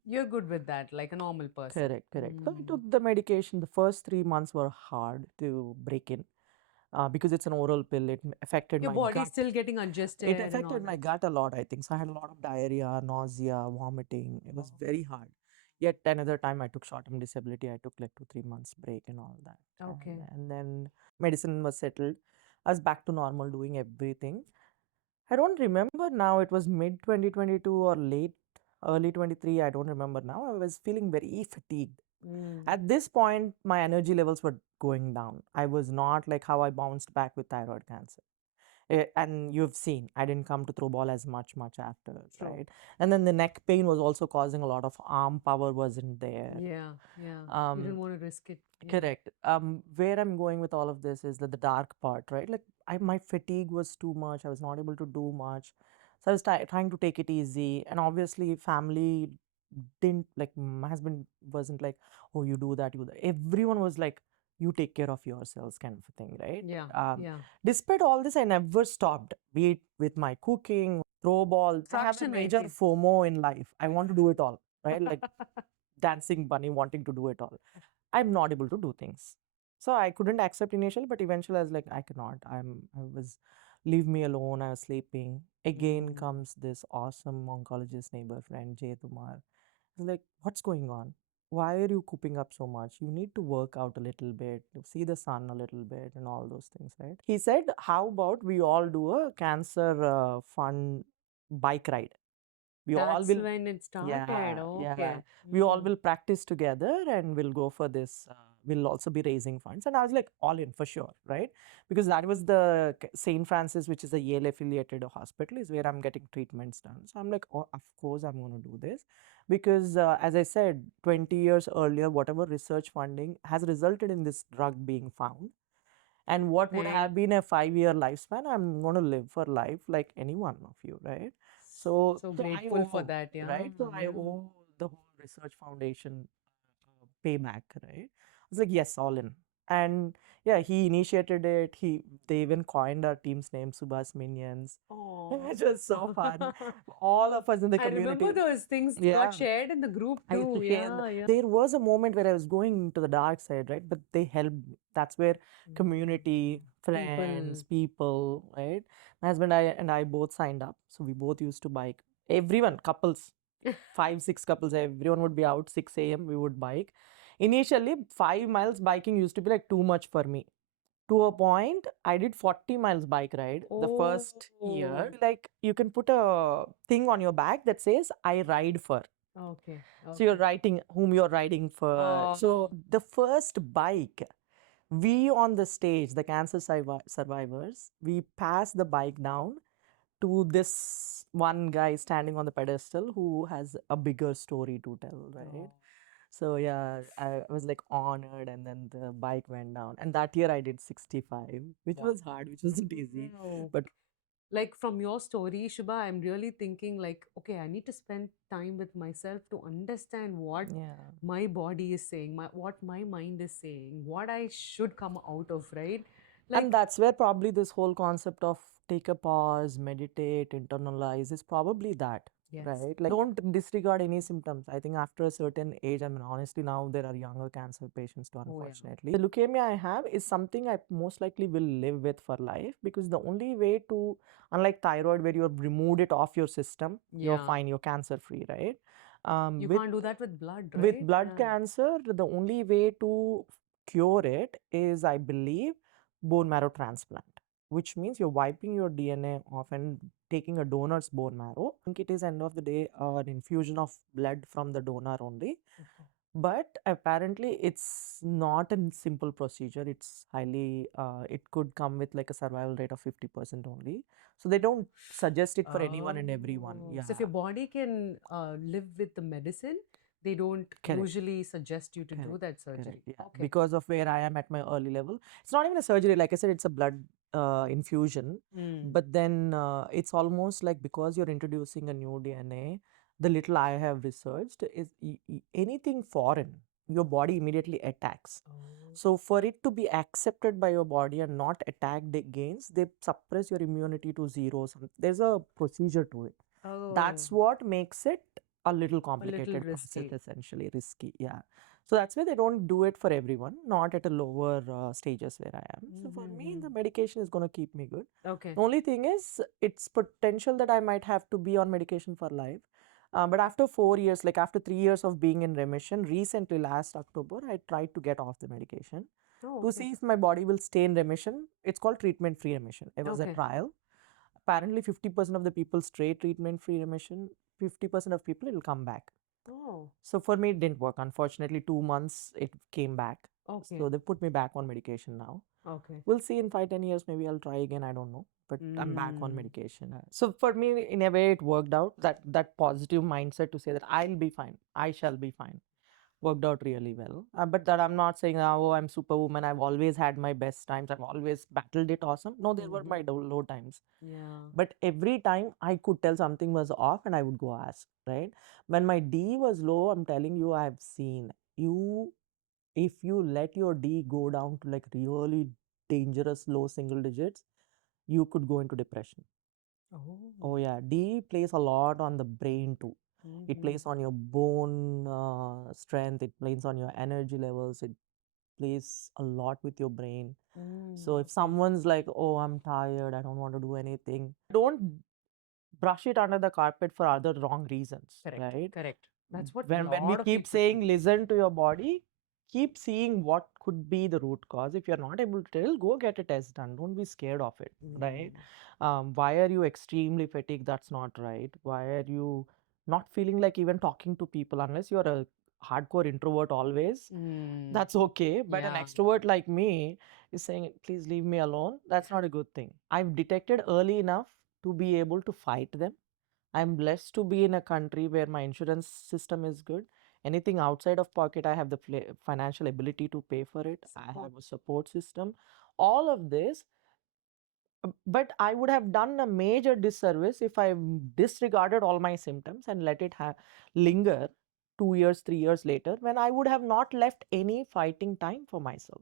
You're good with that, like a normal person. Correct, correct. So I took the medication. The first 3 months were hard to break in because it's an oral pill. It affected Your my body's gut. still getting It adjusted and all affected my that. gut a lot, I think. So I had a lot of diarrhea, nausea, vomiting. It was very hard. Yet another time I took short-term disability. I took like 2, 3 months break and all that. Okay. And then medicine was settled. I was back to normal, doing everything. I don't remember now. It was mid 2022 or late early 23. I don't remember now. I was feeling very fatigued. Mm. At this point, my energy levels were going down. I was not like how I bounced back with thyroid cancer. And you've seen I didn't come to throw ball as much after, True. right? And then the neck pain was also causing a lot of arm power wasn't there. Yeah, yeah. You didn't Um, want to risk it. Yeah. Correct. Where I'm going with all of this is that the dark part, right? Like my fatigue was too much. I was not able to do much. So I was trying to take it easy. And obviously family didn't like, my husband wasn't like, oh, you do that, you do that. Everyone was like, you take care of yourselves kind of a thing, right? Yeah, yeah. Despite all this, I never stopped, be it with my cooking, throw ball. I have a Fraction, I major feel. FOMO in life. I want to do it all, right? Like dancing bunny wanting to do it all. I'm not able to do things. So I couldn't accept initially, but eventually I was like, I cannot. I was, leave me alone. I was sleeping. Again comes this awesome oncologist neighbor friend, Jay Tumar. He's like, what's going on? Why are you cooping up so much? You need to work out a little bit, see the sun a little bit, and all those things, right? He said, how about we all do a cancer fun bike ride? We all That's will, when it started. yeah, Okay. yeah. We all will practice together and we'll go for this. We'll also be raising funds. And I was like, all in for sure, right? Because that was the St. Francis, which is a Yale affiliated hospital, is where I'm getting treatments done. So I'm like, oh, of course I'm going to do this. Because as I said, 20 years earlier, whatever research funding has resulted in this drug being found. And what would have been a 5-year lifespan, I'm going to live for life like any one of you, right? So, So so I grateful for owe, that, yeah. right? So I owe the whole research foundation payback, right? I was like, yes, all in. And yeah, he initiated it. They even coined our team's name, Subha's Minions. It was so fun. All of us in the I remember community. those things Yeah. got shared in the group I used too. to share Yeah, yeah. there was a moment where I was going to the dark side, right? But they helped me. That's where community, friends, people, right? My husband and I both signed up. So we both used to bike. Everyone, couples, 5, 6 couples, everyone would be out 6 a.m. We would bike. Initially, 5 miles biking used to be like too much for me. To a point, I did 40 miles bike ride the first year. Oh, Like you can put a thing on your back that says, I ride for. okay. So you're writing whom you're riding for. Oh. So the first bike, we on the stage, the cancer survivors, we pass the bike down to this one guy standing on the pedestal who has a bigger story to tell, right? So yeah, I was like honored, and then the bike went down. And that year I did 65, which was hard, which wasn't easy. Wow. But Like from your story, Shubha, I'm really thinking like, okay, I need to spend time with myself to understand what yeah. my body is saying, what my mind is saying, what I should come out of, right? Like, And that's where probably this whole concept of take a pause, meditate, internalize is probably that, yes. right? Like, don't disregard any symptoms. I think after a certain age, I mean, honestly, now there are younger cancer patients too, Oh, yeah. unfortunately. The leukemia I have is something I most likely will live with for life, because the only way to, unlike thyroid, where you have removed it off your system, you're Yeah. fine, you're cancer free, right? You With can't do that with blood, with right? blood Yeah. cancer, the only way to cure it is, I believe, bone marrow transplant, which means you're wiping your DNA off and taking a donor's bone marrow. I think it is end of the day an infusion of blood from the donor only. Okay. But apparently, it's not a simple procedure. It's highly, it could come with like a survival rate of 50% only. So they don't suggest it for anyone and everyone. Oh, Yeah. so if your body can live with the medicine, they don't Correct. usually suggest you to do Correct. that surgery. Correct. Yeah. Okay. Because of where I am at my early level. It's not even a surgery. Like I said, it's a blood infusion. But then it's almost like, because you're introducing a new DNA, the little I have researched is anything foreign, your body immediately attacks. Oh. So for it to be accepted by your body and not attacked against, they suppress your immunity to zero. There's a procedure to it. That's what makes it a little complicated process, risky. essentially risky. Yeah. So that's why they don't do it for everyone, not at a lower stages where I am. So for me, the medication is going to keep me good. Okay. The only thing is, it's potential that I might have to be on medication for life. But after 4 years, like after 3 years of being in remission, recently last October, I tried to get off the medication Oh, to okay. see if my body will stay in remission. It's called treatment-free remission. It was a Okay. trial. Apparently, 50% of the people stay treatment-free remission. 50% of people, it will come back. Oh, So for me, it didn't work. Unfortunately, 2 months it came back. okay. So they put me back on medication now. Okay. We'll see in 5, 10 years. Maybe I'll try again. I don't know. But I'm back on Mm. medication. So for me, in a way, it worked out. That positive mindset to say that I'll be fine. I shall be fine. Worked out really well. But that I'm not saying, oh, I'm superwoman. I've always had my best times. I've always battled it awesome. No, there were my low times. Yeah. But every time I could tell something was off and I would go ask, right? When my D was low, I'm telling you, I've seen you, if you let your D go down to like really dangerous low single digits, you could go into depression. Oh Oh. yeah, D plays a lot on the brain too. It plays on your bone strength, it plays on your energy levels, it plays a lot with your brain. So if someone's like, oh, I'm tired, I don't want to do anything, don't brush it under the carpet for other wrong reasons, Correct. right? Correct. That's what When we lot of keep people saying listen to your body, keep seeing what could be the root cause. If you're not able to tell, go get a test done. Don't be scared of it, right? Why are you extremely fatigued? That's not right. Why are you not feeling like even talking to people unless you're a hardcore introvert always? That's okay. But an Yeah. extrovert like me is saying, please leave me alone. That's not a good thing. I've detected early enough to be able to fight them. I'm blessed to be in a country where my insurance system is good. Anything outside of pocket, I have the financial ability to pay for it. I have a support system. All of this, but I would have done a major disservice if I disregarded all my symptoms and let it linger 2 years, 3 years later, when I would have not left any fighting time for myself.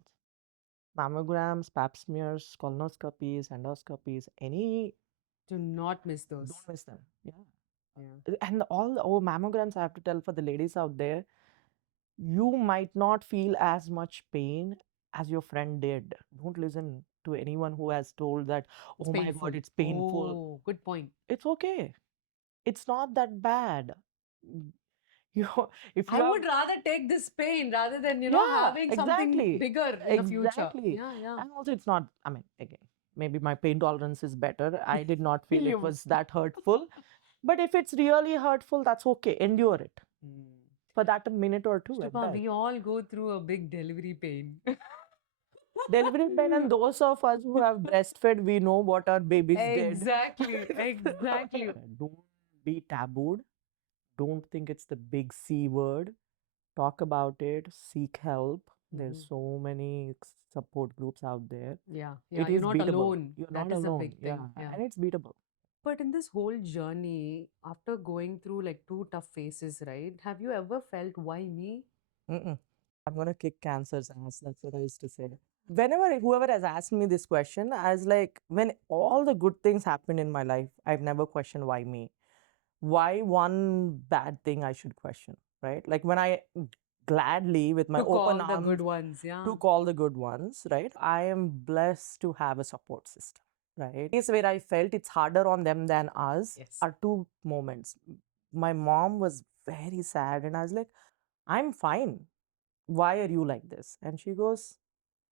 Mammograms, pap smears, colonoscopies, endoscopies, any, Do not miss those. don't miss them. Yeah. Yeah. And all the mammograms, I have to tell for the ladies out there, you might not feel as much pain as your friend did. Don't listen to anyone who has told that, It's oh my painful. God, it's painful. Oh, good point. It's okay. It's not that bad. You, if you I have, would rather take this pain rather than, yeah, having something exactly, bigger in the future. exactly. Yeah, yeah. And also, it's not, I mean, again, maybe my pain tolerance is better. I did not feel it You- was that hurtful. But if it's really hurtful, that's okay. Endure it for that a minute or two at Shubha, best. we all go through a big delivery pain. Delivery pain, and those of us who have breastfed, we know what our babies did. Exactly, exactly. Don't be tabooed. Don't think it's the big C word. Talk about it. Seek help. There's so many support groups out there. Yeah, yeah, It you're is not beatable. alone. You're That not is a alone. big Yeah, thing. Yeah. and it's beatable. But in this whole journey, after going through like two tough phases, right? Have you ever felt why me? Mm-mm. I'm gonna kick cancer's ass. That's what I used to say. Whenever whoever has asked me this question, I was like, when all the good things happen in my life, I've never questioned why me. Why one bad thing I should question, right? Like when I gladly, with my Took open all the arms, good ones, yeah. took all the good ones, right? I am blessed to have a support system, right? Case where I felt it's harder on them than us Yes. are two moments. My mom was very sad, and I was like, I'm fine. Why are you like this? And she goes,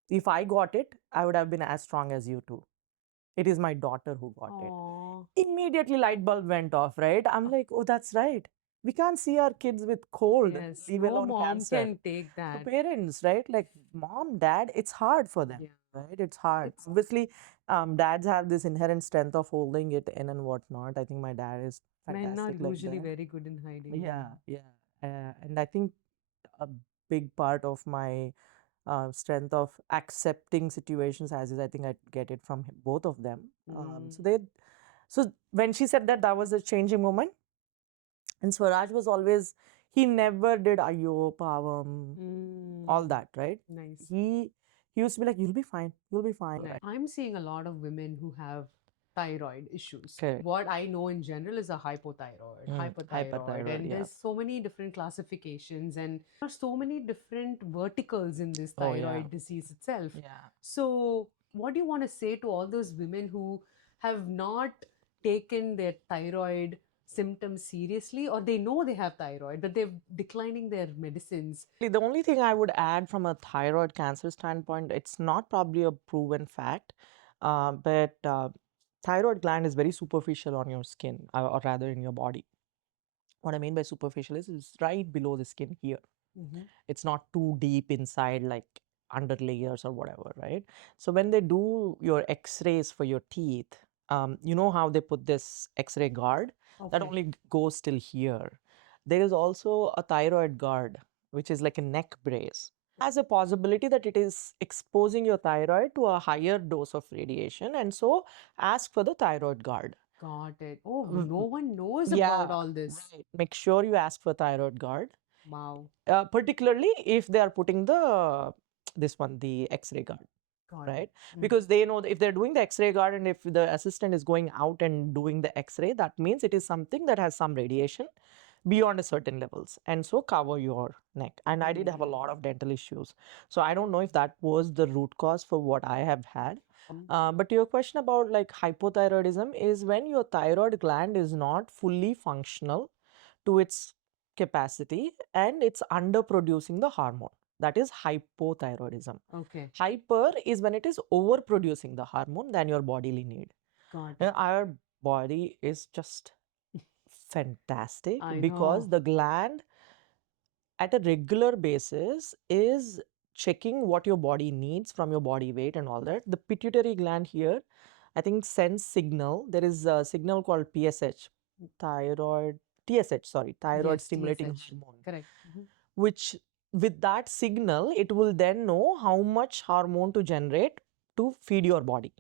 if I got it, I would have been as strong as you too. It is my daughter who got it. Aww. Immediately light bulb went off, right? I'm like, oh, that's right. We can't see our kids with cold, Yes, leave no alone mom cancer. can take So that. parents, right? Like mom, dad, it's hard for them, Yeah. right? It's hard. Obviously, dads have this inherent strength of holding it in and whatnot. I think my dad is Men are fantastic like usually that. very good in hiding. Yeah, yeah. And I think a big part of my strength of accepting situations as is, I think I get it from both of them. So when she said that, that was a changing moment. And Swaraj was always, he never did ayo, pavam, all that, right? Nice. He used to be like, you'll be fine, right? I'm seeing a lot of women who have thyroid issues. Correct. What I know in general is a hypothyroid, hyperthyroid, and yeah. there's so many different classifications, and there are so many different verticals in this Oh, yeah. thyroid disease itself. Yeah. So, what do you want to say to all those women who have not taken their thyroid symptoms seriously, or they know they have thyroid, but they're declining their medicines? The only thing I would add from a thyroid cancer standpoint, it's not probably a proven fact, but thyroid gland is very superficial on your skin, or rather in your body. What I mean by superficial is it's right below the skin here. It's not too deep inside, like under layers or whatever, right? So when they do your x-rays for your teeth, you know how they put this x-ray guard that Okay. only goes till here. There is also a thyroid guard, which is like a neck brace. Has a possibility that it is exposing your thyroid to a higher dose of radiation, and so ask for the thyroid guard. Got it. Oh, no one knows about Yeah, all this. right. Make sure you ask for thyroid guard, Wow. particularly if they are putting the X-ray guard, Got right? it. Because they know that if they're doing the X-ray guard and if the assistant is going out and doing the X-ray, that means it is something that has some radiation. beyond a certain levels, and so cover your neck. And I did have a lot of dental issues, so I don't know if that was the root cause for what I have had. But your question about like hypothyroidism is when your thyroid gland is not fully functional to its capacity and it's underproducing the hormone. That is hypothyroidism. Okay. Hyper is when it is overproducing the hormone than your bodily need. Got And it. our body is just fantastic I because know. the gland at a regular basis is checking what your body needs from your body weight and all that. The pituitary gland here, I think, sends signal. There is a signal called PSH, thyroid, TSH, sorry, thyroid Yes, stimulating TSH. hormone, Correct. which with that signal, it will then know how much hormone to generate to feed your body.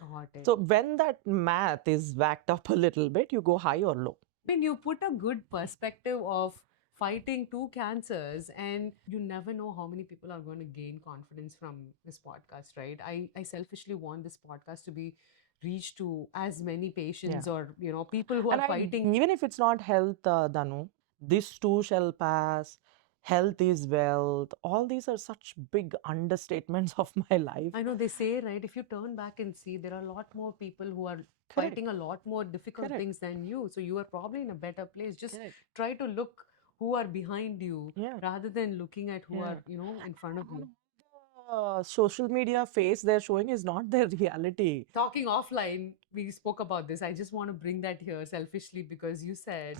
Got it. So when that math is whacked up a little bit, you go high or low. I mean, you put a good perspective of fighting two cancers, and you never know how many people are going to gain confidence from this podcast, right? I selfishly want this podcast to be reached to as many Yeah. patients or, people who And are I, fighting. even if it's not health, Danu, this too shall pass. Health is wealth. All these are such big understatements of my life. I know they say, right, if you turn back and see, there are a lot more people who are Correct. fighting a lot more difficult Correct. things than you. So you are probably in a better place. Just Correct. try to look who are behind you Yeah. rather than looking at who Yeah. are, in front of you. Social media face they're showing is not their reality. Talking offline, we spoke about this. I just want to bring that here selfishly because you said,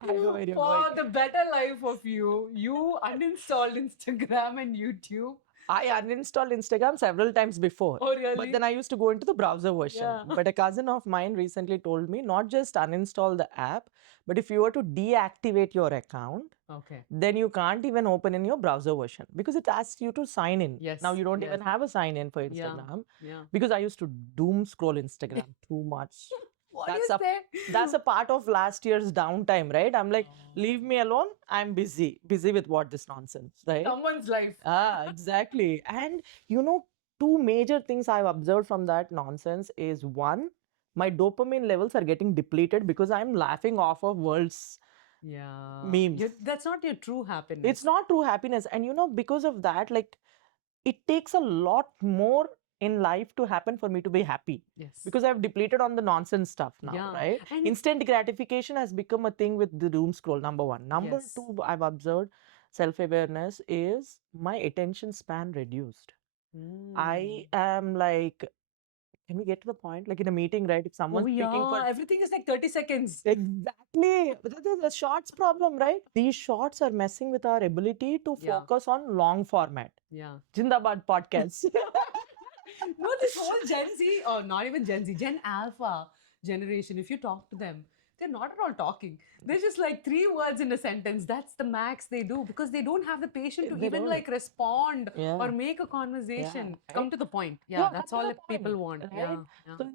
I know where you're for going. the better life of you, you uninstalled Instagram and YouTube. I uninstalled Instagram several times before. Oh, But really? then I used to go into the browser version. Yeah. But a cousin of mine recently told me not just uninstall the app, but if you were to deactivate your account, Okay. then you can't even open in your browser version because it asks you to sign in. Yes. Now you don't Yes. even have a sign in for Yeah. Instagram Yeah. because I used to doom scroll Instagram too much. What do That's you a say? that's a part of last year's downtime, right? I'm like, Oh. leave me alone. I'm busy with what this nonsense, right? Someone's life. Exactly. And two major things I've observed from that nonsense is one, my dopamine levels are getting depleted because I'm laughing off of world's Yeah. memes. That's not your true happiness. It's not true happiness. And because of that, like it takes a lot more in life to happen for me to be happy. Yes. Because I've depleted on the nonsense stuff now, Yeah. right? And Instant gratification has become a thing with the doom scroll, number one. Number yes. two, I've observed self-awareness is my attention span reduced. I am like, can we get to the point? Like in a meeting, right? If Oh, someone's speaking for everything is like 30 seconds. exactly, the shorts problem, right? These shorts are messing with our ability to Yeah. focus on long format. Yeah. Jindabad podcast. No, this whole Gen Z, or not even Gen Z, Gen Alpha generation, if you talk to them, they're not at all talking. They're just like three words in a sentence. That's the max they do because they don't have the patience to They even don't. like respond Yeah. or make a conversation. Yeah, Come right? to the point. Yeah, Yeah, that's come to all the people point, want. right? Yeah. Yeah.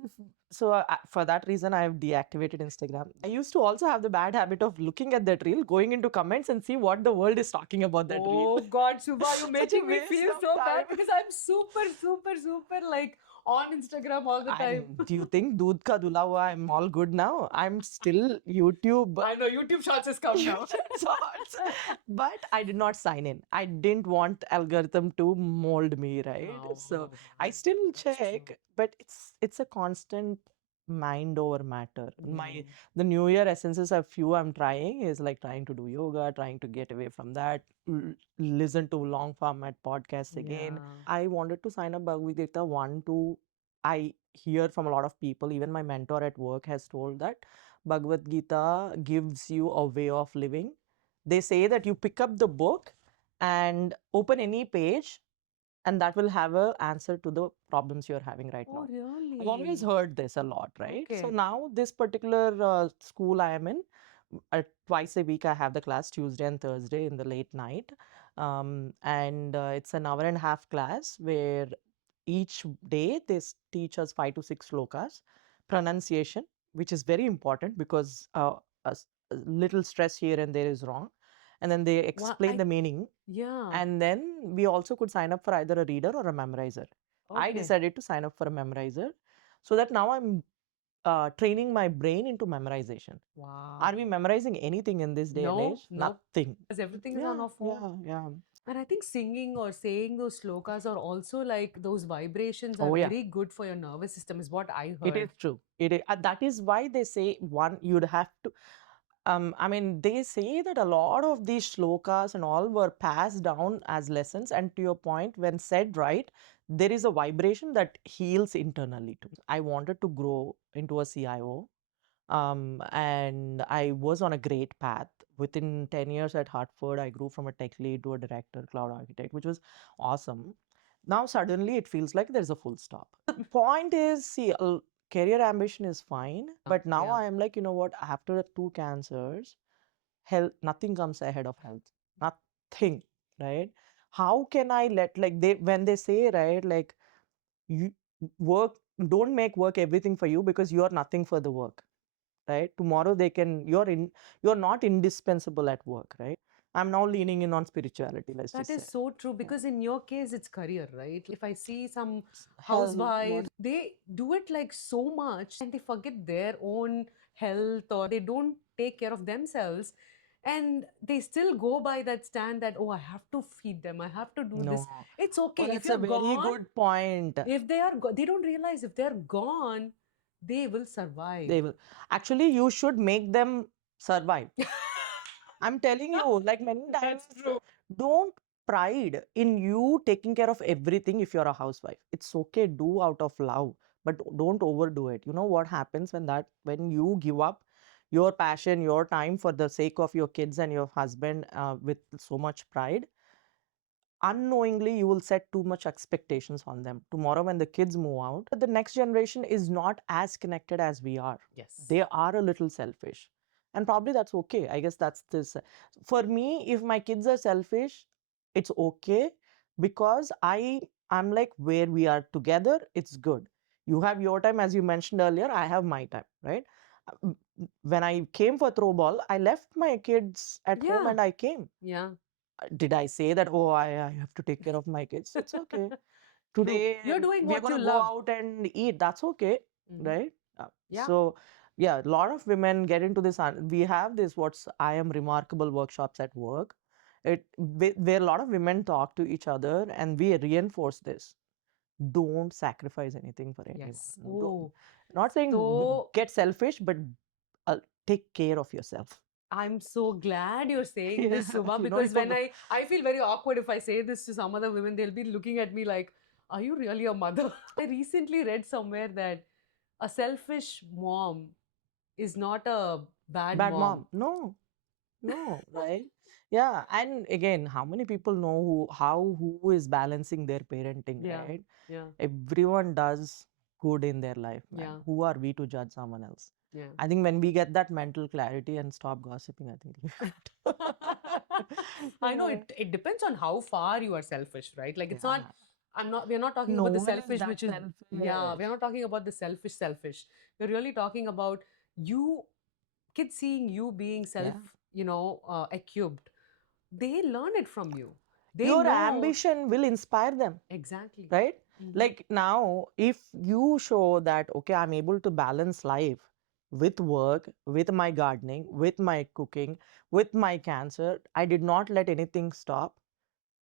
So for that reason, I've deactivated Instagram. I used to also have the bad habit of looking at that reel, going into comments and see what the world is talking about that reel. Oh God, Shubha, you're Such a making me waste feel of so bad time. because I'm super like on Instagram all the time. Do you think Doodh Ka Dhula Hua, I'm all good now? I'm still YouTube. I know YouTube Shorts has come now. Shorts. But I did not sign in. I didn't want algorithm to mold me, right? So I still That's true. check, but it's a constant mind over matter. Yeah. The New Year essences of few I'm trying is like trying to do yoga, trying to get away from that, listen to long format podcasts again. Yeah. I wanted to sign up Bhagavad Gita 1, 2. I hear from a lot of people, even my mentor at work has told that Bhagavad Gita gives you a way of living. They say that you pick up the book and open any page, and that will have an answer to the problems you're having right Oh, now. really? I've always heard this a lot, right? So Okay. now this particular school I am in, twice a week I have the class Tuesday and Thursday in the late night, and it's an hour and a half class where each day they teach us 5 to 6 slokas, pronunciation, which is very important because a little stress here and there is wrong, and then they explain the meaning. Yeah. And then we also could sign up for either a reader or a memorizer. I Okay. decided to sign up for a memorizer so that now I'm training my brain into memorization. Wow. Are we memorizing anything in this day and No, age? no. Nothing. Because everything is on our phone. Yeah. And I think singing or saying those slokas are also like those vibrations are Oh, yeah. very good for your nervous system, is what I It is heard. true. That is why they say one you'd have to. I mean, they say that a lot of these shlokas and all were passed down as lessons. And to your point, when said right, there is a vibration that heals internally too. I wanted to grow into a CIO, and I was on a great path. Within 10 years at Hartford, I grew from a tech lead to a director, cloud architect, which was awesome. Now, suddenly, it feels like there's a full stop. The point is, see, career ambition is fine, but now Yeah. I am like, you know what, after 2 cancers, health, nothing comes ahead of health. Nothing, right? How can I let, like, when they say, right, like, you work, don't make work everything for you because you are nothing for the work, right? Tomorrow you're not indispensable at work, right? I'm now leaning in on spirituality, let's That just is say. so true because in your case, it's career, right? If I see some Health, housewives, they do it like so much and they forget their own health or they don't take care of themselves. And they still go by that stand that, oh, I have to feed them, I have to do this. no. It's Oh, okay. If that's a you're very gone, good point. if they are, they don't realize if they're gone, they will survive. They will. Actually, you should make them survive. I'm telling you, like many times, true. don't pride in you taking care of everything if you're a housewife. It's okay, do out of love, but don't overdo it. You know what happens when you give up your passion, your time for the sake of your kids and your husband with so much pride, unknowingly you will set too much expectations on them. Tomorrow when the kids move out, the next generation is not as connected as we are. Yes. They are a little selfish, and probably that's okay. I guess that's this. For me, if my kids are selfish, it's okay, because I'm like, where we are together, it's good. You have your time, as you mentioned earlier, I have my time, right? When I came for throw ball, I left my kids at home Yeah. and I came. Yeah. Did I say that, oh, I have to take care of my kids? It's okay. Today, You're doing we're what going you to go love. out and eat. That's okay, Mhm. right? Yeah. So, yeah, a lot of women get into this. We have this, what's I am remarkable workshops at work. Where a lot of women talk to each other and we reinforce this. Don't sacrifice anything for anyone. Yes. Don't, Oh, not saying so get selfish, but take care of yourself. I'm so glad you're saying this, Yeah, Subha, you know, because when I feel very awkward if I say this to some other women, they'll be looking at me like, are you really a mother? I recently read somewhere that a selfish mom is not a bad bad mom. mom. No, right? Yeah, and again, how many people know who is balancing their parenting, Yeah. right? Yeah. Everyone does good in their life, man. Yeah. Who are we to judge someone else? Yeah. I think when we get that mental clarity and stop gossiping, I think I know yeah. it depends on how far you are selfish, right? Like it's not, Yeah. we're not talking No about the one is selfish, that which is, yeah, we're selfish. not talking about the selfish. We're really talking about you, kids seeing you being self, Yeah. accused. They learn it from you. They Your know. ambition will inspire them. Exactly. Right? Mhm. Like now, if you show that, okay, I'm able to balance life with work, with my gardening, with my cooking, with my cancer, I did not let anything stop.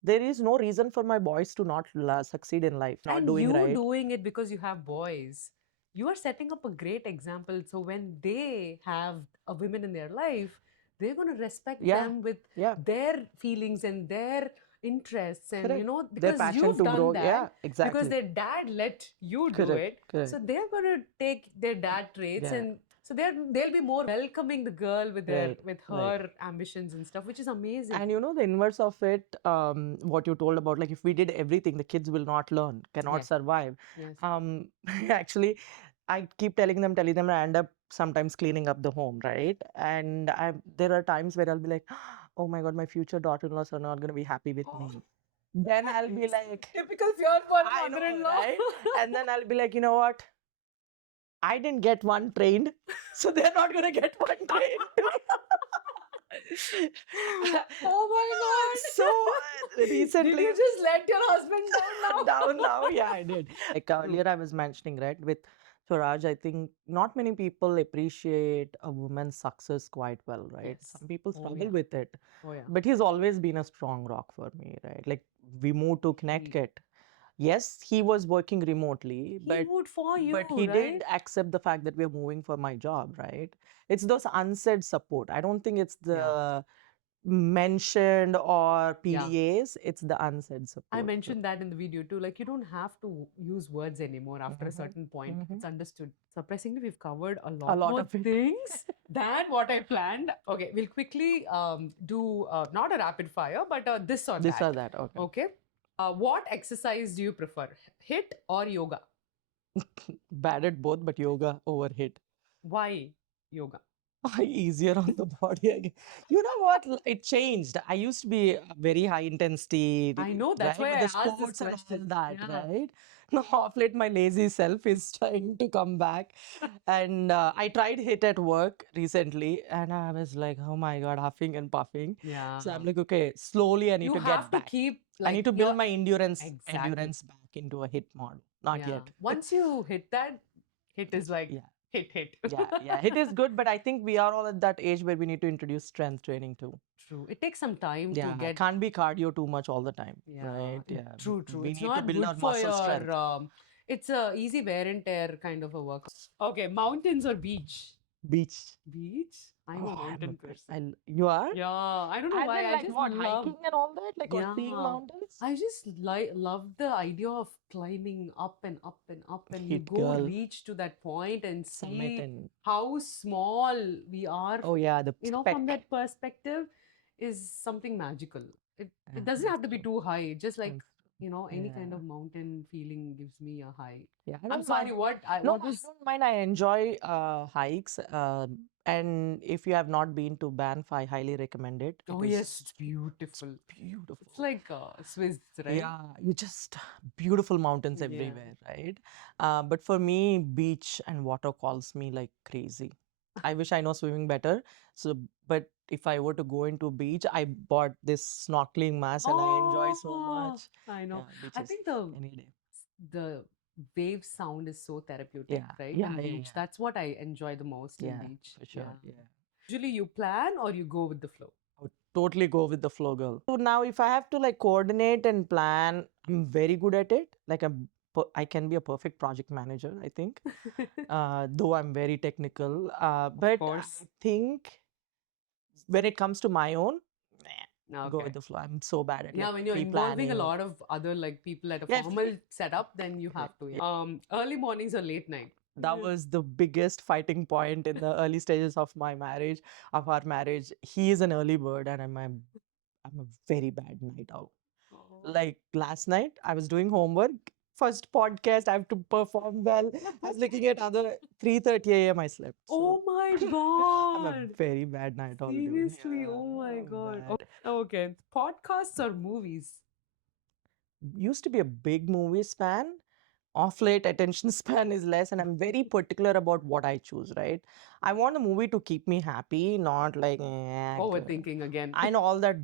There is no reason for my boys to not succeed in life, not And doing you right. doing it because you have boys, you are setting up a great example. So when they have a women in their life, they're going to respect Yeah, them with yeah, their feelings and their interests. And, correct. Their because passion you've to done grow. that, Yeah, because exactly. their dad let you do Correct, it. So correct. they're going to take their dad traits, Yeah, and so they'll be more welcoming the girl with right, right. her ambitions and stuff, which is amazing. And you know, the inverse of it, what you told about, like if we did everything, the kids will not learn, cannot Yes. survive. Yes. Actually, I keep telling them, and I end up sometimes cleaning up the home, right? And there are times where I'll be like, oh my God, my future daughter-in-laws are not going to be happy with me. Then I'll be like, Typical pure fun I know, mother-in-law. right? And then I'll be like, you know what? I didn't get one trained, so they're not going to get one trained too. Oh my God. So Did recently, you just let your husband down now? down now, yeah, I did. Like True. earlier, I was mentioning, right, with So Raj, I think not many people appreciate a woman's success quite well, right? Yes. Some people Oh, struggle yeah. with it. Oh, yeah. But he's always been a strong rock for me, right? Like we moved to Connecticut. Yes, he was working remotely, He but moved for you, he right? did accept the fact that we're moving for my job, right? It's those unsaid support. I don't think it's Yeah. the mentioned or Yeah. PDAs, it's the unsaid support. I So, mentioned that in the video too. Like, you don't have to use words anymore after a certain point. It's understood. Surprisingly, we've covered a lot lot more of it. things than what I planned. Okay, we'll quickly do not a rapid fire, but this or This that. or that, okay. Okay. What exercise do you prefer, HIIT or yoga? Bad at both, but yoga over hit. Why yoga? Easier on the body again. You know what? It changed. I used to be very high intensity, I know, that's right? why With I the asked this sports and all question. that, Yeah. right? Now, off late, my lazy self is trying to come back. And I tried hit at work recently, and I was like, oh my God, huffing and puffing. Yeah. So I'm like, okay, slowly I need You to have get to back. keep I like need to your build my endurance exactly. back into a hit model. Not Yeah. yet. Once you hit that, hit is like Yeah. hit. Yeah, it is good, but I think we are all at that age where we need to introduce strength training too. True. It takes some time to Yeah, get. can't be cardio too much all the time, Yeah. right? Yeah, True, true. we It's need to not build good our for muscle your. strength. It's a easy wear and tear kind of a work. Okay, mountains or beach? Beach. Beach? I'm a Oh, mountain person. you are? Yeah, I don't know As why. in I like just what, love. hiking and all that? Like or seeing Yeah, mountains? I just love the idea of climbing up and up and up, and you Hit go girl, reach to that point and summit see and how small we are. oh yeah, the From speck. that perspective, is something magical. It Yeah, doesn't have that's to be true. too high. Just like That's any yeah. kind of mountain feeling gives me a high. Yeah, I I'm don't sorry. mind. No, What I was? don't mind. I enjoy hikes. And if you have not been to Banff, I highly recommend it. It Oh yes, is it's beautiful. It's beautiful. like Swiss, right? Yeah, you just beautiful mountains Yeah. everywhere, right? But for me, beach and water calls me like crazy. I wish I know swimming better. So, but if I were to go into beach, I bought this snorkeling mask and I enjoy so Oh, much. I know. Yeah, I beaches think the any day. the wave sound is so therapeutic, Yeah, right? yeah, In yeah, beach. yeah, That's what I enjoy the most in yeah, beach. for Yeah. sure. Yeah. Usually you plan or you go with the flow. I would totally go with the flow, girl. So now, if I have to like coordinate and plan, I'm very good at it. Like I can be a perfect project manager, I think. Though I'm very technical. But course. I think when it comes to my own, go Okay. with the flow. I'm so bad at Yeah, like when you're involving a pre-planning. lot of other like people at a Yeah, formal setup, then you have correct. to. Yeah. Yeah. Early mornings or late night. That was the biggest fighting point in the early stages of my marriage, of our marriage. He is an early bird, and I'm a very bad night owl. Like last night, I was doing homework. First podcast, I have to perform well. I was looking at other 3:30 a.m. I slept. Oh So my I'm a God. very bad night owl, dude. Seriously, oh my Yeah, God. bad. Okay. Podcasts or movies? Used to be a big movies fan. Off late, attention span is less, and I'm very particular about what I choose, right? I want a movie to keep me happy, not like Overthinking again. I know all that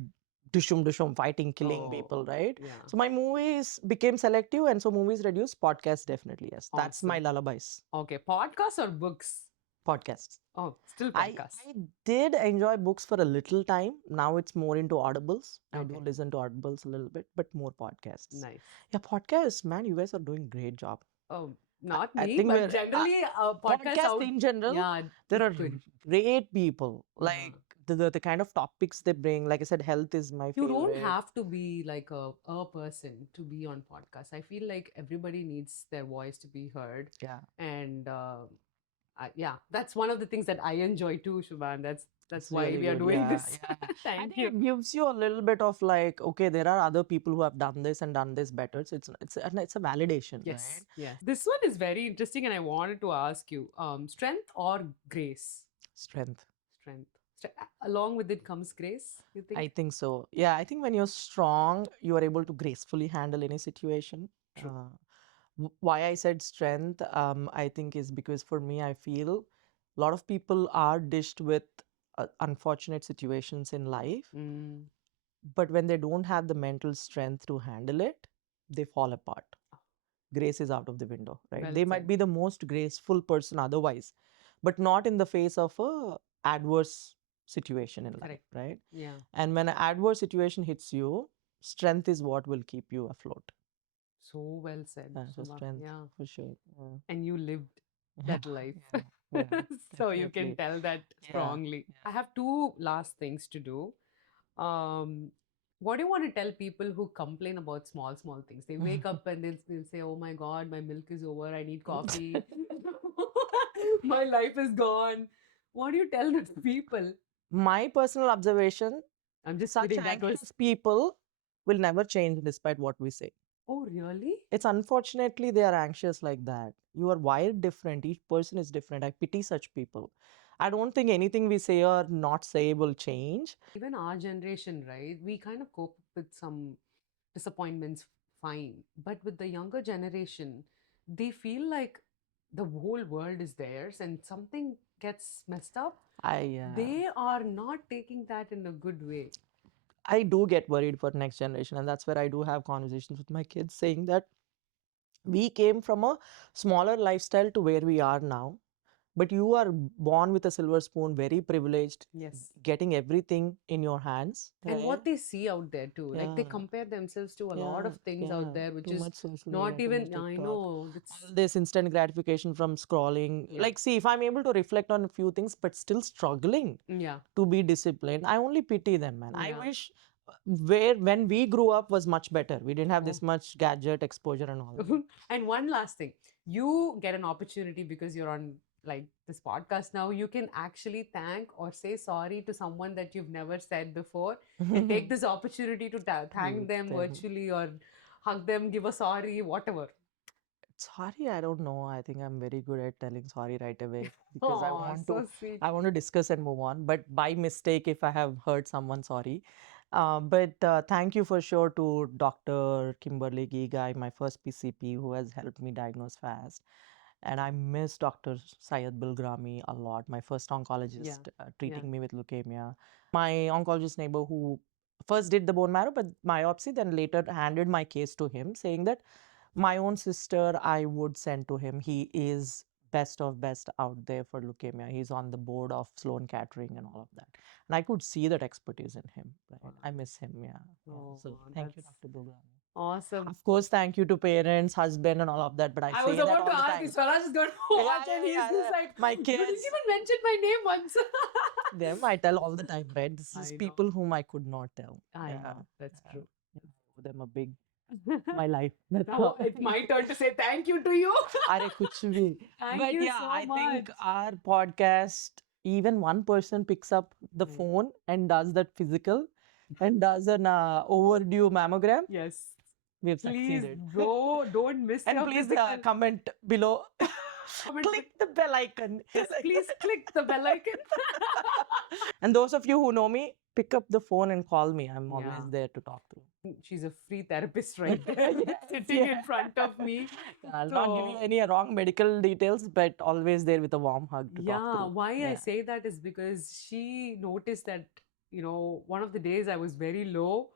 dushum fighting, killing people, Oh, right? yeah. So my movies became selective, and so movies reduced. Podcasts definitely, yes. That's my Awesome. lullabies. Okay. Podcasts or books? Podcasts. Oh, still I podcasts. I did enjoy books for a little time. Now it's more into audibles. I do Okay. listen to audibles a little bit, but more podcasts. Nice. Yeah, podcasts, man, you guys are doing great job. Oh, not I me, think but we're generally podcasts podcast out. in general. Yeah, There are good. great people. Yeah. Like the kind of topics they bring. Like I said, health is my You don't favorite. have to be like a person to be on podcast. I feel like everybody needs their voice to be heard. Yeah. And yeah, that's one of the things that I enjoy too, Shubhan. That's It's why really we are good. doing Yeah, this. yeah. I Thank think you. it gives you a little bit of like, okay, there are other people who have done this and done this better. So it's a validation, Yes, right? yes. This one is very interesting, and I wanted to ask you, strength or grace? Strength. Strength. Along with it comes grace, you think? I think so. Yeah, I think when you're strong, you are able to gracefully handle any situation. True. Why I said strength, I think is because for me, I feel a lot of people are dished with unfortunate situations in life, Mm. but when they don't have the mental strength to handle it, they fall apart. grace is out of the window, right? Well They might said. be the most graceful person otherwise, but not in the face of a adverse situation in life, Correct. right? Yeah. And when an adverse situation hits you, strength is what will keep you afloat. So well said, So Shubha. strength Yeah. for sure. And you lived Yeah, that life. yeah, yeah, So you can definitely. tell that Yeah, strongly. yeah. I have two last things to do. What do you want to tell people who complain about small, small things? They wake up and they'll say, "Oh my God, my milk is over. I need coffee. My life is gone." What do you tell those people? My personal observation, I'm just such kidding. That was. anxious people will never change despite what we say. Oh, really? It's unfortunately they are anxious like that. You are wired different. Each person is different. I pity such people. I don't think anything we say or not say will change. Even our generation, right? We kind of cope with some disappointments fine. But with the younger generation, they feel like the whole world is theirs and something gets messed up. They are not taking that in a good way. I do get worried for next generation, and that's where I do have conversations with my kids saying that we came from a smaller lifestyle to where we are now. But you are born with a silver spoon, very privileged, Yes. getting everything in your hands. And Right? what they see out there too. Like they Yeah. compare themselves to a lot Yeah, of things out yeah. there, which Too is much social not media, too much even, I TikTok. know. All this instant gratification from scrolling. Yeah. Like, see, if I'm able to reflect on a few things, but still struggling Yeah. to be disciplined, I only pity them, man. I Yeah. wish where when we grew up was much better. We didn't have Oh. this much gadget exposure and all that. And one last thing, you get an opportunity because you're on like this podcast now. You can actually thank or say sorry to someone that you've never said before, and take this opportunity to thank them virtually or hug them, give a sorry, whatever. Sorry, I don't know. I think I'm very good at telling sorry right away because Oh, so sweet. I want to discuss and move on. But by mistake, if I have hurt someone, sorry. But thank you for sure to Dr. Kimberly Gigai, my first PCP, who has helped me diagnose fast. And I miss Dr. Syed Bilgrami a lot, my first oncologist treating me with leukemia. My oncologist neighbor who first did the bone marrow, but biopsy, then later handed my case to him, saying that my own sister, I would send to him. He is best of best out there for leukemia. He's on the board of Sloan Kettering and all of that. And I could see that expertise in him. Right? I miss him. Yeah. Oh, So thank you, Dr. Bilgrami. Awesome. Of course, thank you to parents, husband, and all of that. But I I say was that about all to the ask time. you, Swaraj is going to watch and he's just like, my you didn't kids, even mention my name once. them I tell all the time, right? This I is know. people whom I could not tell. I know, that's true. I owe them a big my life. That's Now all. it's my turn to say thank you to you. Are kuch bhi. Thank But you yeah, so I think much. our podcast, even one person picks up the Right. phone and does that physical and does an overdue mammogram. Yes. We have Please succeeded. go, don't miss And your please physical. comment below. Click the bell icon. Yes, please click the bell icon. And those of you who know me, pick up the phone and call me. I'm Yeah. always there to talk to. She's a free therapist right there, sitting in front of me. I'll not give you any wrong medical details, but always there with a warm hug to talk Yeah, through. why I say that is because she noticed that, you know, one of the days I was very low.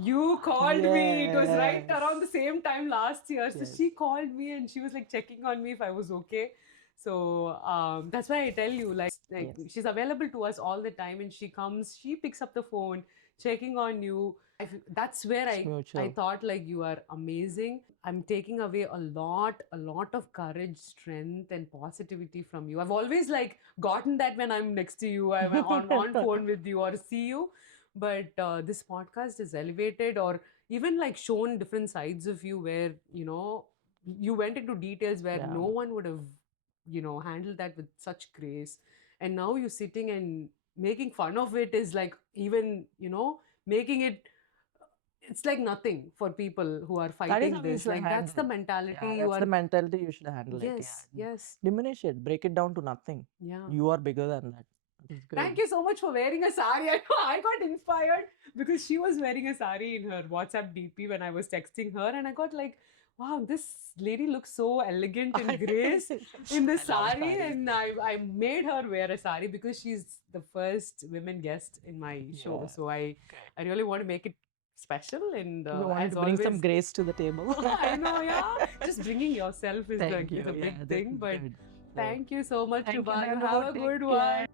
You called me. It was right around the same time last year. So she called me and she was like checking on me if I was okay. So that's why I tell you, like she's available to us all the time, and she comes, she picks up the phone, checking on you. That's where I thought like you are amazing. I'm taking away a lot of courage, strength, and positivity from you. I've always like gotten that when I'm next to you, I'm on phone with you or see you. But this podcast is elevated or even like shown different sides of you where, you know, you went into details where no one would have, you know, handled that with such grace. And now you're sitting and making fun of it is like even, you know, making it, it's like nothing for people who are fighting this. Like that's the mentality you are. That's the mentality you should handle it. Yes, yes. Diminish it, break it down to nothing. Yeah. You are bigger than that. Thank you so much for wearing a sari. I got inspired because she was wearing a sari in her WhatsApp DP when I was texting her, and I got like, wow, this lady looks so elegant and grace in this sari. And I made her wear a sari because she's the first women guest in my show. So I really want to make it special and You want as to bring some always, grace to the table. I know, yeah. Just bringing yourself is Thank the you. big Yeah, thing. that's But good. thank you so much, Thank you, Shubha. You Nanu. have a Take good care. one.